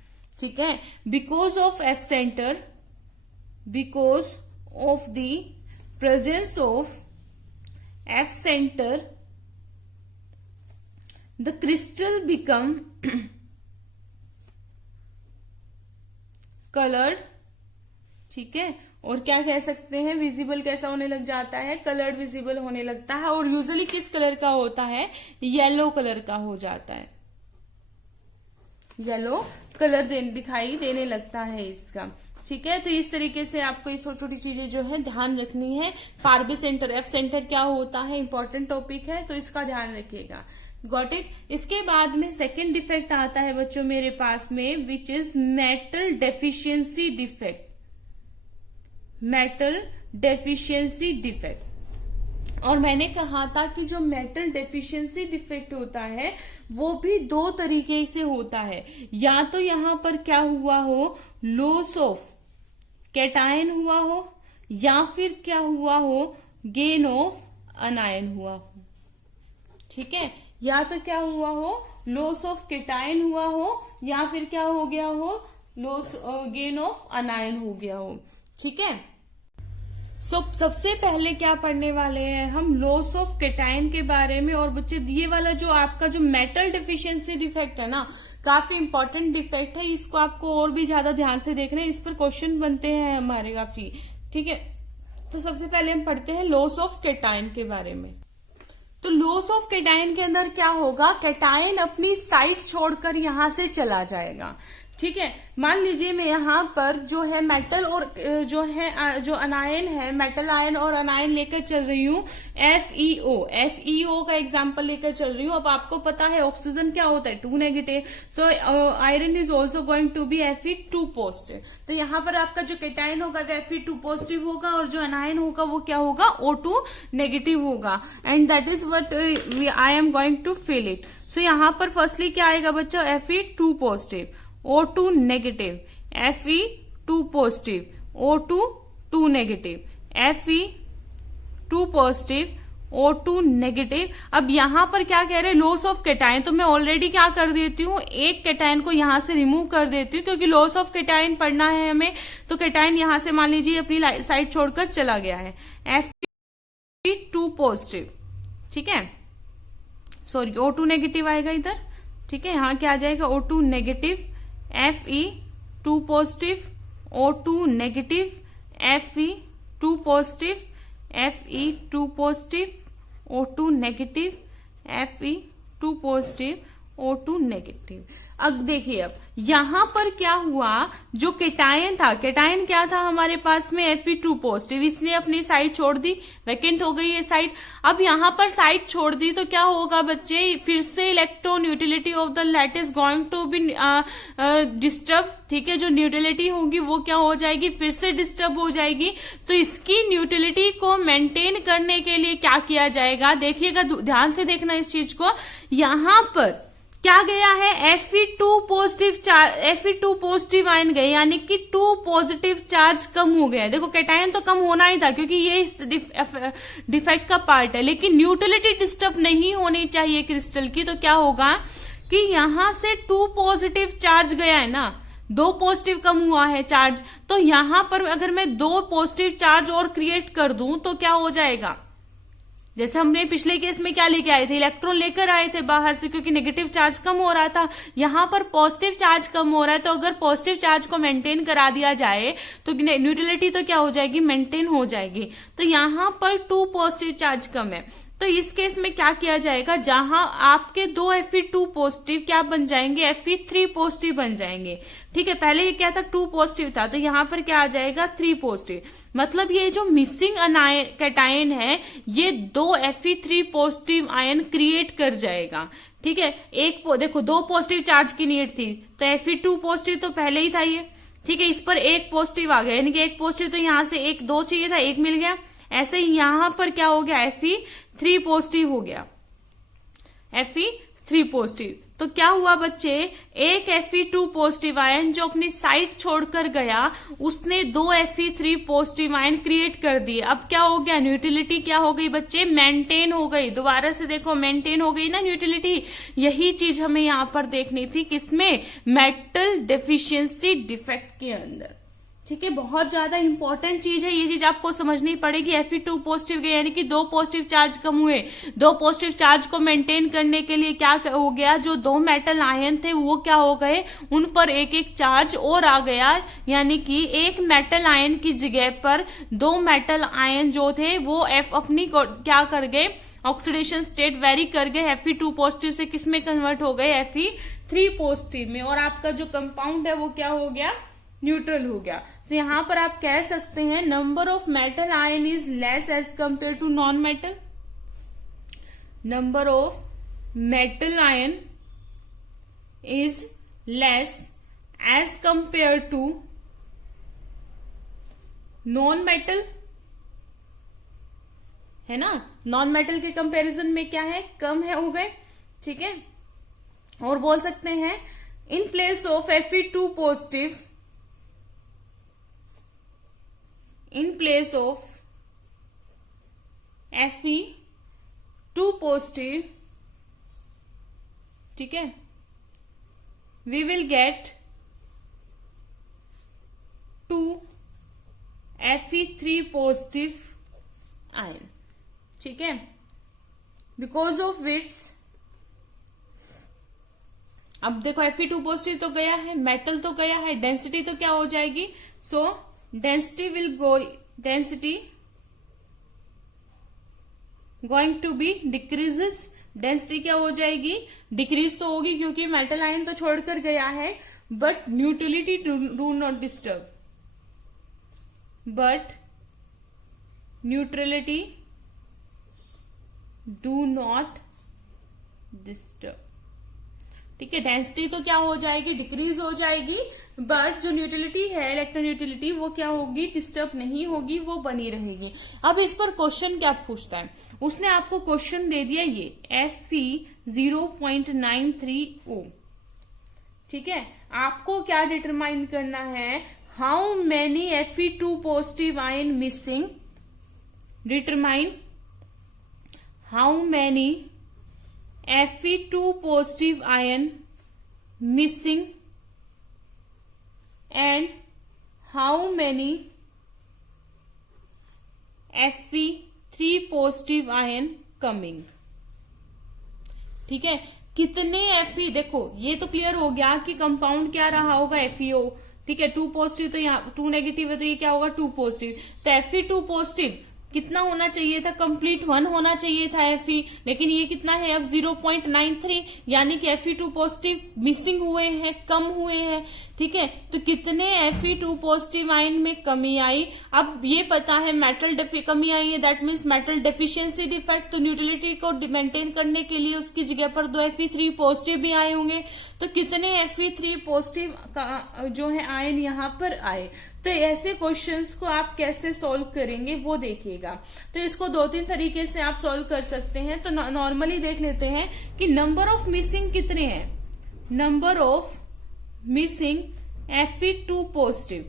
ठीक है, because of F centre, because of the presence of F centre, the crystal become coloured. ठीक है, और क्या कह सकते हैं? विजिबल कैसा होने लग जाता है? कलर्ड विजिबल होने लगता है। और यूजुअली किस कलर का होता है? येलो कलर का हो जाता है। येलो कलर दिखाई देने लगता है इसका। ठीक है, तो इस तरीके से आपको ये छोटी छोटी चीजें जो है ध्यान रखनी है। फारबे सेंटर, एफ सेंटर क्या होता है? इंपॉर्टेंट टॉपिक है, तो इसका ध्यान रखिएगा। Got it. इसके बाद में सेकेंड डिफेक्ट आता है बच्चों मेरे पास में, which is metal deficiency defect. Metal deficiency defect. और मैंने कहा था कि जो मेटल डेफिशिएंसी डिफेक्ट होता है वो भी दो तरीके से होता है। या तो यहां पर क्या हुआ हो? लॉस ऑफ कैटायन हुआ हो, या फिर क्या हुआ हो? गेन ऑफ अनायन हुआ हो। ठीक है, या तो क्या हुआ हो? लॉस ऑफ कैटायन हुआ हो, या फिर क्या हो गया हो? लॉस गेन ऑफ अनायन हो गया हो। ठीक है, सबसे पहले क्या पढ़ने वाले हैं हम? लॉस ऑफ कैटायन के बारे में। और बच्चे ये वाला जो आपका जो मेटल डेफिशिएंसी डिफेक्ट है ना, काफी इंपॉर्टेंट डिफेक्ट है। इसको आपको और भी ज्यादा ध्यान से देखना है, इस पर क्वेश्चन बनते हैं हमारे काफी। ठीक है, तो सबसे पहले हम पढ़ते हैं लॉस ऑफ कैटायन के बारे में। तो लॉस ऑफ कैटायन के अंदर क्या होगा? कैटायन अपनी साइट छोड़कर यहां से चला जाएगा। ठीक है, मान लीजिए मैं यहाँ पर जो है मेटल और जो अनायन है, मेटल आयन और अनायन लेकर चल रही हूँ FeO का एग्जांपल लेकर चल रही हूँ। अब आपको पता है ऑक्सीजन क्या होता है? 2 negative. So iron is also going to be Fe2 positive. तो यहाँ पर आपका जो कैटायन होगा वो Fe2 पॉजिटिव होगा और जो अनायन होगा वो क्या होगा? O2 नेगेटिव होगा। And that is what I am going to fill it. So यहाँ पर फर्स्टली क्या आएगा बच्चों? Fe2 positive, O2 negative, Fe2 positive, O2 2 negative, Fe2 positive, O2 negative. अब यहां पर क्या कह रहे हैं? Loss of cation. तो मैं ऑलरेडी क्या कर देती हूँ? एक कैटायन को यहां से रिमूव कर देती हूँ, क्योंकि लॉस ऑफ कैटायन पढ़ना है हमें। तो कैटायन यहां से मान लीजिए अपनी साइड छोड़कर चला गया है, Fe2 पॉजिटिव। ठीक है, सॉरी O2 नेगेटिव आएगा इधर। ठीक है, यहां क्या आ जाएगा? O2 negative, Fe2 positive, O2 negative, Fe2 positive, Fe2 positive, O2 negative, Fe2 positive, O2 negative. अब देखिए, अब यहां पर क्या हुआ? जो कैटायन था, कैटायन क्या था हमारे पास में? Fe2 positive. इसने अपनी साइड छोड़ दी, वैकेंट हो गई है साइड। अब यहां पर साइड छोड़ दी तो क्या होगा बच्चे? फिर से electron neutrality of the lattice is going to be disturb. ठीक है, जो न्यूट्रलिटी होगी वो क्या हो जाएगी? फिर से डिस्टर्ब हो जाएगी। तो इसकी न्यूट्रलिटी को मेंटेन करने के लिए क्या किया जाएगा? देखिएगा, ध्यान से देखना इस चीज को। यहां पर क्या गया है? Fe2 positive charge, Fe2 positive ion गए, यानी कि 2 पॉजिटिव चार्ज कम हो गया। देखो कैटायन तो कम होना ही था क्योंकि ये इस डिफेक्ट का पार्ट है, लेकिन न्यूट्रलिटी डिस्टर्ब नहीं होनी चाहिए क्रिस्टल की। तो क्या होगा कि यहां से 2 पॉजिटिव चार्ज गया है ना, 2 पॉजिटिव कम हुआ है चार्ज। तो यहां पर अगर मैं 2 पॉजिटिव चार्ज और क्रिएट कर दूं तो क्या हो जाएगा? जैसे हमने पिछले केस में क्या लेके आए थे? इलेक्ट्रॉन लेकर आए थे बाहर से, क्योंकि नेगेटिव चार्ज कम हो रहा था। यहां पर पॉजिटिव चार्ज कम हो रहा है, तो अगर पॉजिटिव चार्ज को मेंटेन करा दिया जाए तो न्यूट्रलिटी तो क्या हो जाएगी? मेंटेन हो जाएगी। तो यहां पर 2 पॉजिटिव चार्ज कम है, तो इस केस में क्या किया जाएगा, जहां आपके दो Fe2 पॉजिटिव क्या बन जाएंगे, Fe3 पॉजिटिव बन जाएंगे। ठीक है, पहले ये क्या था, 2 पॉजिटिव था, तो यहां पर क्या आ जाएगा, 3 पॉजिटिव। मतलब ये जो मिसिंग कैटायन है ये दो Fe3 पॉजिटिव आयन क्रिएट कर जाएगा। ठीक है, देखो 2 पॉजिटिव चार्ज की नीड थी, तो Fe2 पॉजिटिव तो पहले ही था ये। ठीक है, इस पर 1 पॉजिटिव आ गया, यानी कि 1 पॉजिटिव, तो यहां से 2 चाहिए था, 1 मिल गया। ऐसे ही यहां पर क्या हो गया, Fe3 पॉजिटिव हो गया, Fe3 पॉजिटिव। तो क्या हुआ बच्चे, एक Fe2 पॉजिटिव आयन जो अपनी साइट छोड़कर गया, उसने 2 Fe3 पॉजिटिव आयन क्रिएट कर दिए। अब क्या हो गया, न्यूट्रलिटी क्या हो गई बच्चे, मेंटेन हो गई। दोबारा से देखो, मेंटेन हो गई ना न्यूट्रलिटी। यही चीज हमें यहां पर देखनी थी, किसमें, मेटल डेफिशिएंसी डिफेक्ट के अंदर। ठीक है, बहुत ज्यादा इंपॉर्टेंट चीज है, ये चीज आपको समझनी पड़ेगी। Fe2 पॉजिटिव गए, यानी कि 2 पॉजिटिव चार्ज कम हुए। 2 पॉजिटिव चार्ज को मेंटेन करने के लिए क्या हो गया, जो 2 मेटल आयन थे वो क्या हो गए, उन पर 1 चार्ज और आ गया, यानी कि 1 मेटल आयन की जगह पर 2 मेटल आयन जो थे वो अपनी क्या कर गए, ऑक्सीडेशन स्टेट वेरी कर गए, Fe2 पॉजिटिव से किसमें कन्वर्ट हो गए, Fe3 पॉजिटिव में, और आपका जो कंपाउंड है वो क्या हो गया, न्यूट्रल हो गया। तो यहां पर आप कह सकते हैं number of metal ion is less as compare to non metal. Number of metal ion is less as compare to non metal, है ना। नॉन मेटल के कंपैरिजन में क्या है, कम है, हो गए। ठीक है, और बोल सकते हैं in place of Fe2 positive, in place of Fe2 positive, ठीक है, we will get 2 Fe3 positive ion। ठीक है, बिकॉज ऑफ which, अब देखो Fe2 पॉजिटिव तो गया है, मेटल तो गया है, डेंसिटी तो क्या हो जाएगी, सो density going to be decreases। Density क्या हो जाएगी, डिक्रीज तो होगी, क्योंकि मेटल आयन तो छोड़कर गया है। But neutrality do not disturb, but neutrality do not disturb. ठीक है, डेंसिटी तो क्या हो जाएगी, डिक्रीज हो जाएगी, बट जो न्यूट्रलिटी है, इलेक्ट्रॉन न्यूट्रलिटी, वो क्या होगी, डिस्टर्ब नहीं होगी, वो बनी रहेगी। अब इस पर क्वेश्चन क्या पूछता है, उसने आपको क्वेश्चन दे दिया ये Fe0.93O। ठीक है, आपको क्या डिटरमाइन करना है, how many Fe2 positive ion missing, determine how many Fe2 positive ion missing and how many Fe3 positive ion coming। ठीक है, कितने देखो ये तो क्लियर हो गया कि कंपाउंड क्या रहा होगा, FeO। ठीक है, 2 पॉजिटिव, तो यहाँ 2 नेगेटिव है, तो ये क्या होगा, 2 पॉजिटिव। तो Fe2 पॉजिटिव कितना होना चाहिए था, कंप्लीट 1 होना चाहिए था Fe, लेकिन ये कितना है अब 0.93, यानी कि Fe2 पॉजिटिव मिसिंग हुए हैं, कम हुए हैं। ठीक है, तो कितने Fe2 पॉजिटिव आयन में कमी आई। अब ये पता है मेटल कमी आई है, that means metal deficiency defect. तो न्यूट्रलिटी को मेंटेन करने के लिए उसकी जगह पर 2 Fe3 पॉजिटिव भी आए होंगे। तो कितने Fe3 पॉजिटिव जो है आयन यहाँ पर आए। तो ऐसे क्वेश्चंस को आप कैसे सॉल्व करेंगे वो देखिएगा। तो इसको 2-3 तरीके से आप सॉल्व कर सकते हैं। तो नॉर्मली देख लेते हैं कि नंबर ऑफ मिसिंग कितने हैं। Number of missing Fe2 positive,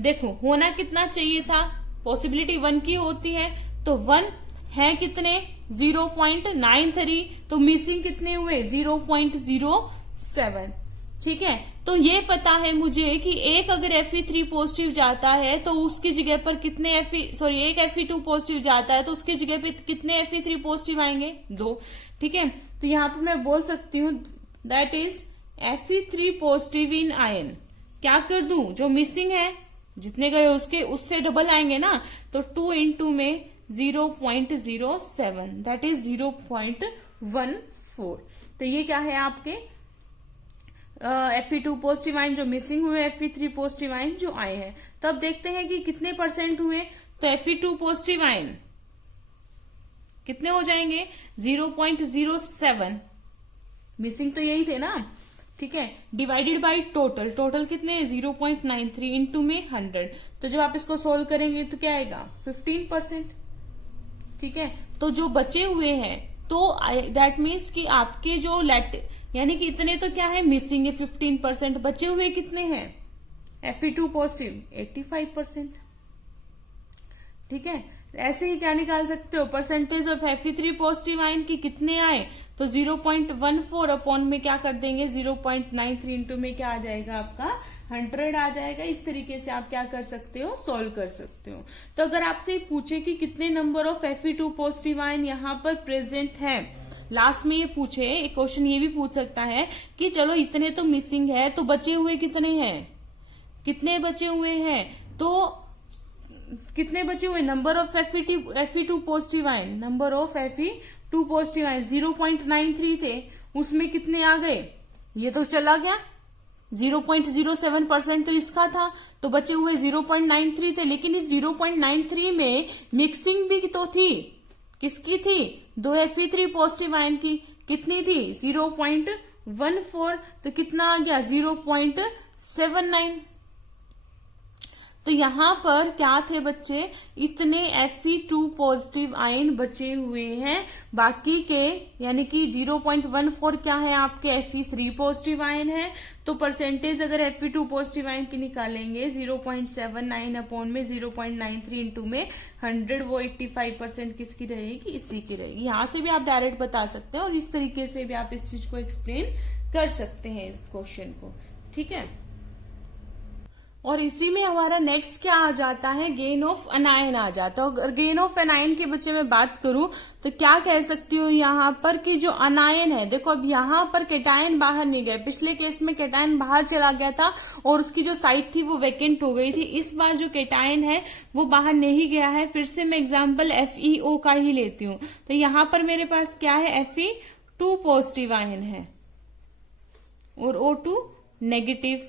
देखो होना कितना चाहिए था, पॉसिबिलिटी 1 की होती है, तो 1 है कितने, 0.93, तो मिसिंग कितने हुए, 0.07। ठीक है, तो ये पता है मुझे कि एक अगर Fe3 पॉजिटिव जाता है तो उसकी जगह पर कितने एक Fe2 पॉजिटिव जाता है तो उसकी जगह पे कितने Fe3 पॉजिटिव आएंगे, 2। ठीक है, तो यहां पर मैं बोल सकती हूँ that is Fe3 positive in ion. क्या कर दूं, जो मिसिंग है जितने गए उसके उससे डबल आएंगे ना, तो 2 into में 0.07, दैट इज 0.14। तो ये क्या है आपके Fe2 पॉजिटिव आयन जो मिसिंग हुए, Fe3 पॉजिटिव आयन जो आए हैं। तो अब देखते हैं कि कितने परसेंट हुए। तो Fe2 पॉजिटिव आयन कितने हो जाएंगे, 0.07, मिसिंग तो यही थे ना, ठीक है, डिवाइडेड बाय टोटल, टोटल कितने 0.93 इंटू में 100। तो जब आप इसको सोल्व करेंगे तो क्या आएगा 15%, ठीक है। तो जो बचे हुए हैं, तो दैट मीन्स कि आपके जो यानी कि इतने तो क्या है मिसिंग है 15%, बचे हुए कितने हैं Fe2 पॉजिटिव 85%, ठीक है। ऐसे ही क्या निकाल सकते हो, percentage of Fe3 positive ion की कितने आए, तो 0.14 अपॉन में क्या कर देंगे 0.93 इंटू में क्या आ जाएगा आपका 100 आ जाएगा। इस तरीके से आप क्या कर सकते हो, सोल्व कर सकते हो। तो अगर आपसे पूछे कि कितने number of Fe2 positive ion यहाँ पर प्रेजेंट है, लास्ट में ये पूछे, एक क्वेश्चन ये भी पूछ सकता है कि चलो इतने तो मिसिंग है, तो बचे हुए कितने हैं, कितने बचे हुए हैं, तो कितने बचे हुए, number of Fe2 positive ion, number of Fe2 positive ion 0.93 थे, उसमें कितने आ गए, ये तो चला गया, 0.07% तो इसका था, तो बचे हुए 0.93 थे। लेकिन इस 0.93 में मिक्सिंग भी तो थी, किसकी थी, दो Fe3 पॉजिटिव आयन की, कितनी थी 0.14, तो कितना आ गया 0.79। तो यहां पर क्या थे बच्चे, इतने Fe2 पॉजिटिव आयन बचे हुए हैं, बाकी के यानी कि 0.14 क्या है आपके Fe3 पॉजिटिव आयन है। तो परसेंटेज अगर Fe2 पॉजिटिव आयन की निकालेंगे 0.79 अपॉन में 0.93 इंटू में 100, वो 85% किसकी रहेगी, इसी की रहेगी। यहां से भी आप डायरेक्ट बता सकते हैं और इस तरीके से भी आप इस चीज को एक्सप्लेन कर सकते हैं इस क्वेश्चन को, ठीक है। और इसी में हमारा नेक्स्ट क्या आ जाता है, गेन ऑफ अनायन आ जाता है। अगर गेन ऑफ अनायन के बच्चे में बात करूं तो क्या कह सकती हूँ यहाँ पर कि जो अनायन है, देखो अब यहाँ पर केटायन बाहर नहीं गए, पिछले केस में केटायन बाहर चला गया था और उसकी जो साइट थी वो वैकेंट हो गई थी। इस बार जो केटायन है वो बाहर नहीं गया है। फिर से मैं एग्जाम्पल FeO का ही लेती हूँ। तो यहाँ पर मेरे पास क्या है, Fe2 पॉजिटिव आयन है और O2 नेगेटिव।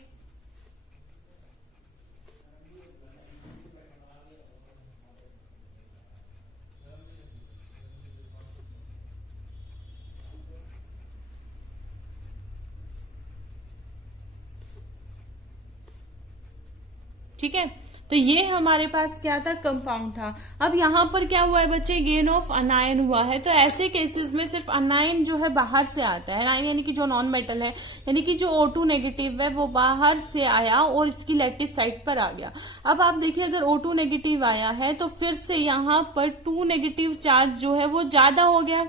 ठीक है, तो ये हमारे पास क्या था, कंपाउंड था। अब यहाँ पर क्या हुआ है बच्चे, गेन ऑफ अनायन हुआ है। तो ऐसे केसेस में सिर्फ अनायन जो है बाहर से आता है, अनायन यानी कि जो नॉन मेटल है, यानी कि जो O2 नेगेटिव है वो बाहर से आया और इसकी लैटिस साइड पर आ गया। अब आप देखिए अगर O2 नेगेटिव आया है तो फिर से यहाँ पर 2 नेगेटिव चार्ज जो है वो ज्यादा हो गया,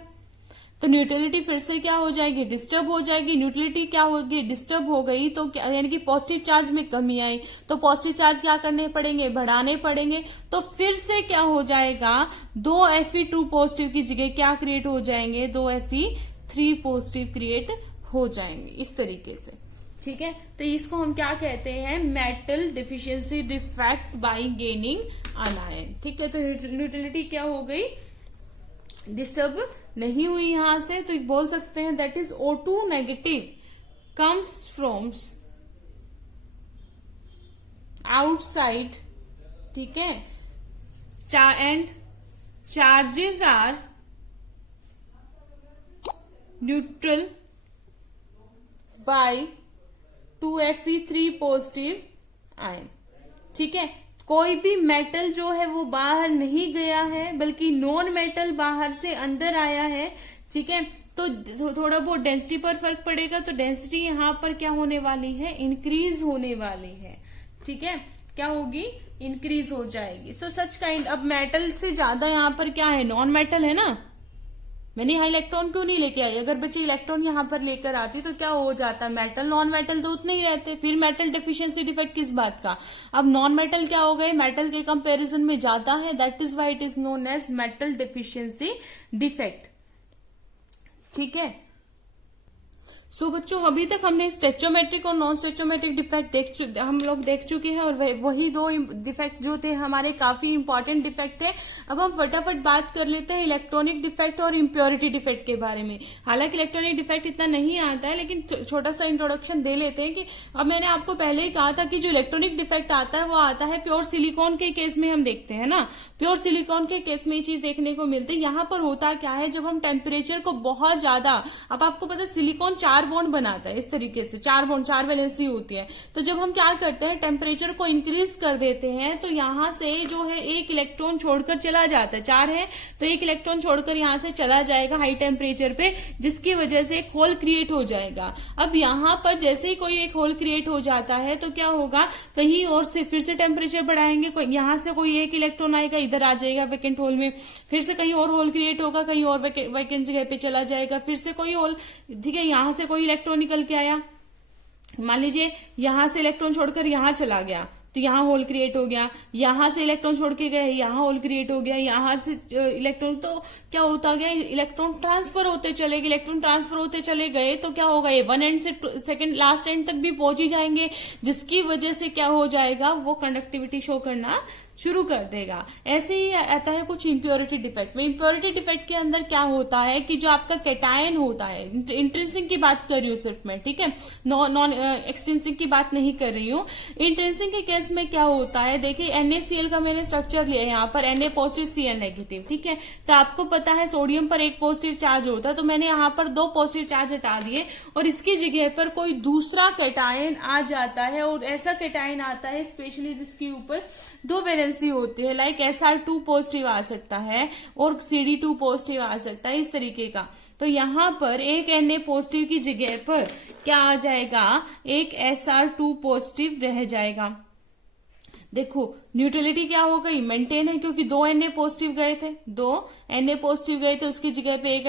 तो न्यूट्रलिटी फिर से क्या हो जाएगी, डिस्टर्ब हो जाएगी। न्यूट्रलिटी क्या होगी, डिस्टर्ब हो गई, तो यानी कि पॉजिटिव चार्ज में कमी आई, तो पॉजिटिव चार्ज क्या करने पड़ेंगे, बढ़ाने पड़ेंगे। तो फिर से क्या हो जाएगा, 2 Fe2 पॉजिटिव की जगह क्या क्रिएट हो जाएंगे, 2 Fe3 पॉजिटिव क्रिएट हो जाएंगे, इस तरीके से। ठीक है, तो इसको हम क्या कहते हैं, metal deficiency defect bye gaining अनायन। ठीक है, तो न्यूट्रलिटी क्या हो गई, डिस्टर्ब नहीं हुई यहां से, तो बोल सकते हैं that is O2 negative comes from outside. ठीक है, and charges are neutral by 2 Fe3 positive ion. ठीक है, कोई भी मेटल जो है वो बाहर नहीं गया है, बल्कि नॉन मेटल बाहर से अंदर आया है। ठीक है, तो थोड़ा बहुत डेंसिटी पर फर्क पड़ेगा, तो डेंसिटी यहाँ पर क्या होने वाली है, इंक्रीज होने वाली है। ठीक है, क्या होगी, इंक्रीज हो जाएगी। सो सच काइंड, अब मेटल से ज्यादा यहाँ पर क्या है, नॉन मेटल है ना। मैंने यहाँ इलेक्ट्रॉन क्यों नहीं लेके आई, अगर बच्चे इलेक्ट्रॉन यहाँ पर लेकर आती तो क्या हो जाता, मेटल नॉन मेटल तो उतने ही रहते, फिर मेटल डेफिशिएंसी डिफेक्ट किस बात का। अब नॉन मेटल क्या हो गए, मेटल के कंपैरिजन में ज्यादा है, that is why it is known as metal deficiency defect. ठीक है, सो बच्चों अभी तक हमने स्टेचोमेट्रिक और नॉन स्टेचोमेट्रिक डिफेक्ट हम लोग देख चुके हैं, और वही दो डिफेक्ट जो थे हमारे काफी इंपॉर्टेंट डिफेक्ट थे। अब हम फटाफट बात कर लेते हैं इलेक्ट्रॉनिक डिफेक्ट और इम्प्योरिटी डिफेक्ट के बारे में। हालांकि इलेक्ट्रॉनिक डिफेक्ट इतना नहीं आता है, लेकिन छोटा सा इंट्रोडक्शन दे लेते हैं कि अब मैंने आपको पहले ही कहा था कि जो इलेक्ट्रॉनिक डिफेक्ट आता है वो आता है प्योर सिलिकॉन के केस में, हम देखते हैं ना, प्योर सिलिकॉन के केस में ये चीज देखने को मिलती है। यहाँ पर होता क्या है, जब हम टेम्परेचर को बहुत ज्यादा, अब आपको पता है सिलिकॉन 4 बॉन्ड बनाता है, इस तरीके से 4 बॉन्ड, 4 वैलेंसी होती है। तो जब हम क्या करते हैं, टेम्परेचर को इंक्रीज कर देते हैं, तो यहाँ से जो है एक इलेक्ट्रॉन छोड़कर चला जाता है, 4 है तो एक इलेक्ट्रॉन छोड़कर यहाँ से चला जाएगा हाई टेम्परेचर पे, जिसकी वजह से एक होल क्रिएट हो जाएगा। अब यहाँ पर जैसे ही कोई एक होल क्रिएट हो जाता है तो क्या होगा, कहीं और से फिर से टेम्परेचर बढ़ाएंगे, यहाँ से कोई एक इलेक्ट्रॉन आएगा, इधर आ जाएगा वैकेंट होल में, फिर से कहीं और होल क्रिएट होगा, कहीं और वैकेंट जगह पे चला जाएगा, फिर से कोई होल, ठीक है, यहाँ से कोई इलेक्ट्रॉन निकल के आया, मान लीजिए यहां से इलेक्ट्रॉन छोड़कर यहां चला गया तो यहाँ होल क्रिएट हो गया, यहां से इलेक्ट्रॉन छोड़ के गए यहाँ होल क्रिएट हो गया, यहां से इलेक्ट्रॉन, तो क्या होता गया, इलेक्ट्रॉन ट्रांसफर होते चले गए, इलेक्ट्रॉन ट्रांसफर होते चले गए तो क्या होगा, ये वन एंड से सेकंड लास्ट एंड तक भी पहुंच ही जाएंगे, जिसकी वजह से क्या हो जाएगा, वो कंडक्टिविटी शो करना शुरू कर देगा। ऐसे ही आता है कुछ इम्प्योरिटी डिफेक्ट में। इम्प्योरिटी डिफेक्ट के अंदर क्या होता है कि जो आपका कैटायन होता है, इंट्रिंसिक की बात कर रही हूँ सिर्फ मैं, ठीक है, नॉन एक्सट्रिंसिक की बात नहीं कर रही हूँ। इंट्रिंसिक के केस में क्या होता है, देखिए NaCl का मैंने स्ट्रक्चर लिया है, यहाँ पर Na पॉजिटिव Cl नेगेटिव, ठीक है, तो आपको पता है सोडियम पर एक पॉजिटिव चार्ज होता है, तो मैंने यहाँ पर 2 पॉजिटिव चार्ज हटा दिए और इसकी जगह पर कोई दूसरा कैटायन आ जाता है, और ऐसा कैटायन आता है स्पेशली जिसके ऊपर 2 वैलेंसी होती है, लाइक Sr2 पॉजिटिव आ सकता है और Cd2 पॉजिटिव आ सकता है, इस तरीके का। तो यहाँ पर एक Na पॉजिटिव की जगह पर क्या आ जाएगा, एक Sr2 पॉजिटिव रह जाएगा। देखो न्यूट्रलिटी क्या हो गई, मेंटेन है, क्योंकि 2 Na पॉजिटिव गए थे, 2 Na पॉजिटिव गए थे, उसकी जगह पे एक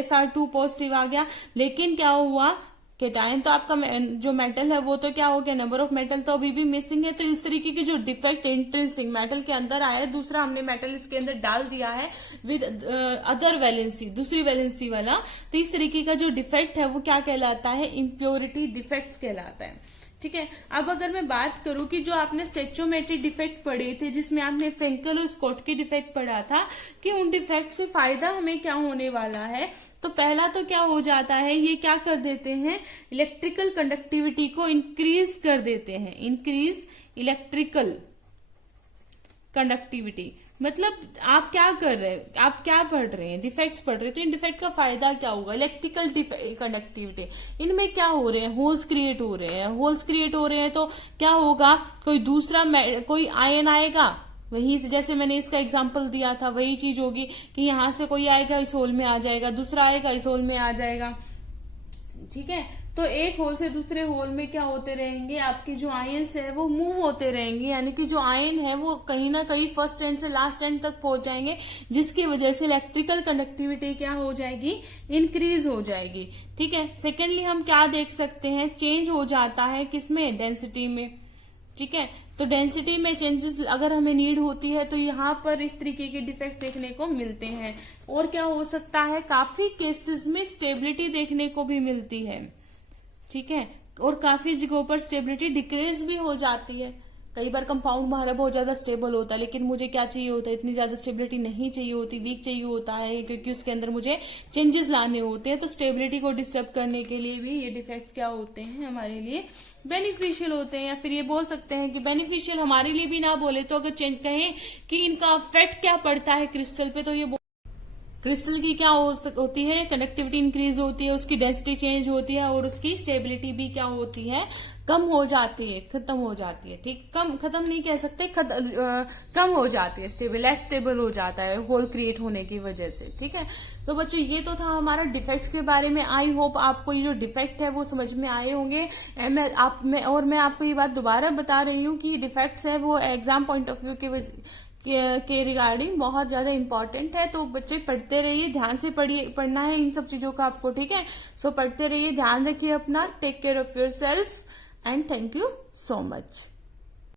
Sr2 पॉजिटिव आ गया। लेकिन क्या हुआ, कैटायन तो आपका जो मेटल है वो तो क्या हो गया, नंबर ऑफ मेटल तो अभी भी मिसिंग है। तो इस तरीके की जो डिफेक्ट इंट्रिंसिक मेटल के अंदर आया, दूसरा हमने मेटल इसके अंदर डाल दिया है विद अदर वैलेंसी, दूसरी वैलेंसी वाला, तो इस तरीके का जो डिफेक्ट है वो क्या कहलाता है, इम्प्योरिटी डिफेक्ट्स कहलाता है, ठीक है। अब अगर मैं बात करूं कि जो आपने स्टेचोमेट्रिक डिफेक्ट पढ़े थे, जिसमें आपने फ्रेंकल और स्कॉट की डिफेक्ट पढ़ा था, कि उन डिफेक्ट से फायदा हमें क्या होने वाला है, तो पहला तो क्या हो जाता है, ये क्या कर देते हैं, इलेक्ट्रिकल कंडक्टिविटी को इंक्रीज कर देते हैं, इंक्रीज इलेक्ट्रिकल कंडक्टिविटी। मतलब आप क्या कर रहे हैं, आप क्या पढ़ रहे हैं, डिफेक्ट्स पढ़ रहे हैं, तो इन डिफेक्ट का फायदा क्या होगा, इलेक्ट्रिकल कंडक्टिविटी। इनमें क्या हो रहे हैं, होल्स क्रिएट हो रहे हैं, होल्स क्रिएट हो रहे हैं तो क्या होगा, कोई दूसरा कोई आयन आएगा, वही जैसे मैंने इसका एग्जांपल दिया था वही चीज होगी कि यहां से कोई आएगा इस होल में आ जाएगा, दूसरा आएगा इस होल में आ जाएगा, ठीक है। तो एक होल से दूसरे होल में क्या होते रहेंगे, आपके जो आयन्स है वो मूव होते रहेंगे, यानी कि जो आयन है वो कहीं ना कहीं फर्स्ट एंड से लास्ट एंड तक पहुंच जाएंगे, जिसकी वजह से इलेक्ट्रिकल कंडक्टिविटी क्या हो जाएगी, इंक्रीज हो जाएगी, ठीक है। सेकेंडली हम क्या देख सकते हैं, चेंज हो जाता है किसमें, डेंसिटी में, ठीक है। तो डेंसिटी में चेंजेस अगर हमें नीड होती है तो यहाँ पर इस तरीके के डिफेक्ट देखने को मिलते हैं। और क्या हो सकता है, काफी केसेस में स्टेबिलिटी देखने को भी मिलती है, ठीक है, और काफी जगहों पर स्टेबिलिटी डिक्रीज भी हो जाती है। कई बार कंपाउंड हमारा बहुत ज्यादा स्टेबल होता है, लेकिन मुझे क्या चाहिए होता है, इतनी ज्यादा स्टेबिलिटी नहीं चाहिए होती, वीक चाहिए होता है, क्योंकि उसके अंदर मुझे चेंजेस लाने होते हैं। तो स्टेबिलिटी को डिस्टर्ब करने के लिए भी ये डिफेक्ट्स क्या होते हैं, हमारे लिए बेनिफिशियल होते हैं। या फिर ये बोल सकते हैं कि बेनिफिशियल हमारे लिए भी ना बोले तो अगर चेंज कहें कि इनका इफेक्ट क्या पड़ता है क्रिस्टल पे, तो ये क्रिस्टल की क्या होती है, कंडक्टिविटी इंक्रीज होती है, उसकी डेंसिटी चेंज होती है और उसकी स्टेबिलिटी भी क्या होती है, कम हो जाती है, खत्म हो जाती है, ठीक, खत्म नहीं कह सकते, कम हो जाती है, लेस स्टेबल हो जाता है होल क्रिएट होने की वजह से, ठीक है। तो बच्चों ये तो था हमारा डिफेक्ट्स के बारे में। आई होप आपको ये जो डिफेक्ट है वो समझ में आए होंगे। मैं आपको ये बात दोबारा बता रही हूँ कि डिफेक्ट्स है वो एग्जाम पॉइंट ऑफ व्यू के रिगार्डिंग बहुत ज्यादा इंपॉर्टेंट है। तो बच्चे पढ़ते रहिए, ध्यान से पढ़ना है इन सब चीजों का आपको, ठीक है। सो पढ़ते रहिए, ध्यान रखिए अपना, take care of yourself and thank you so much.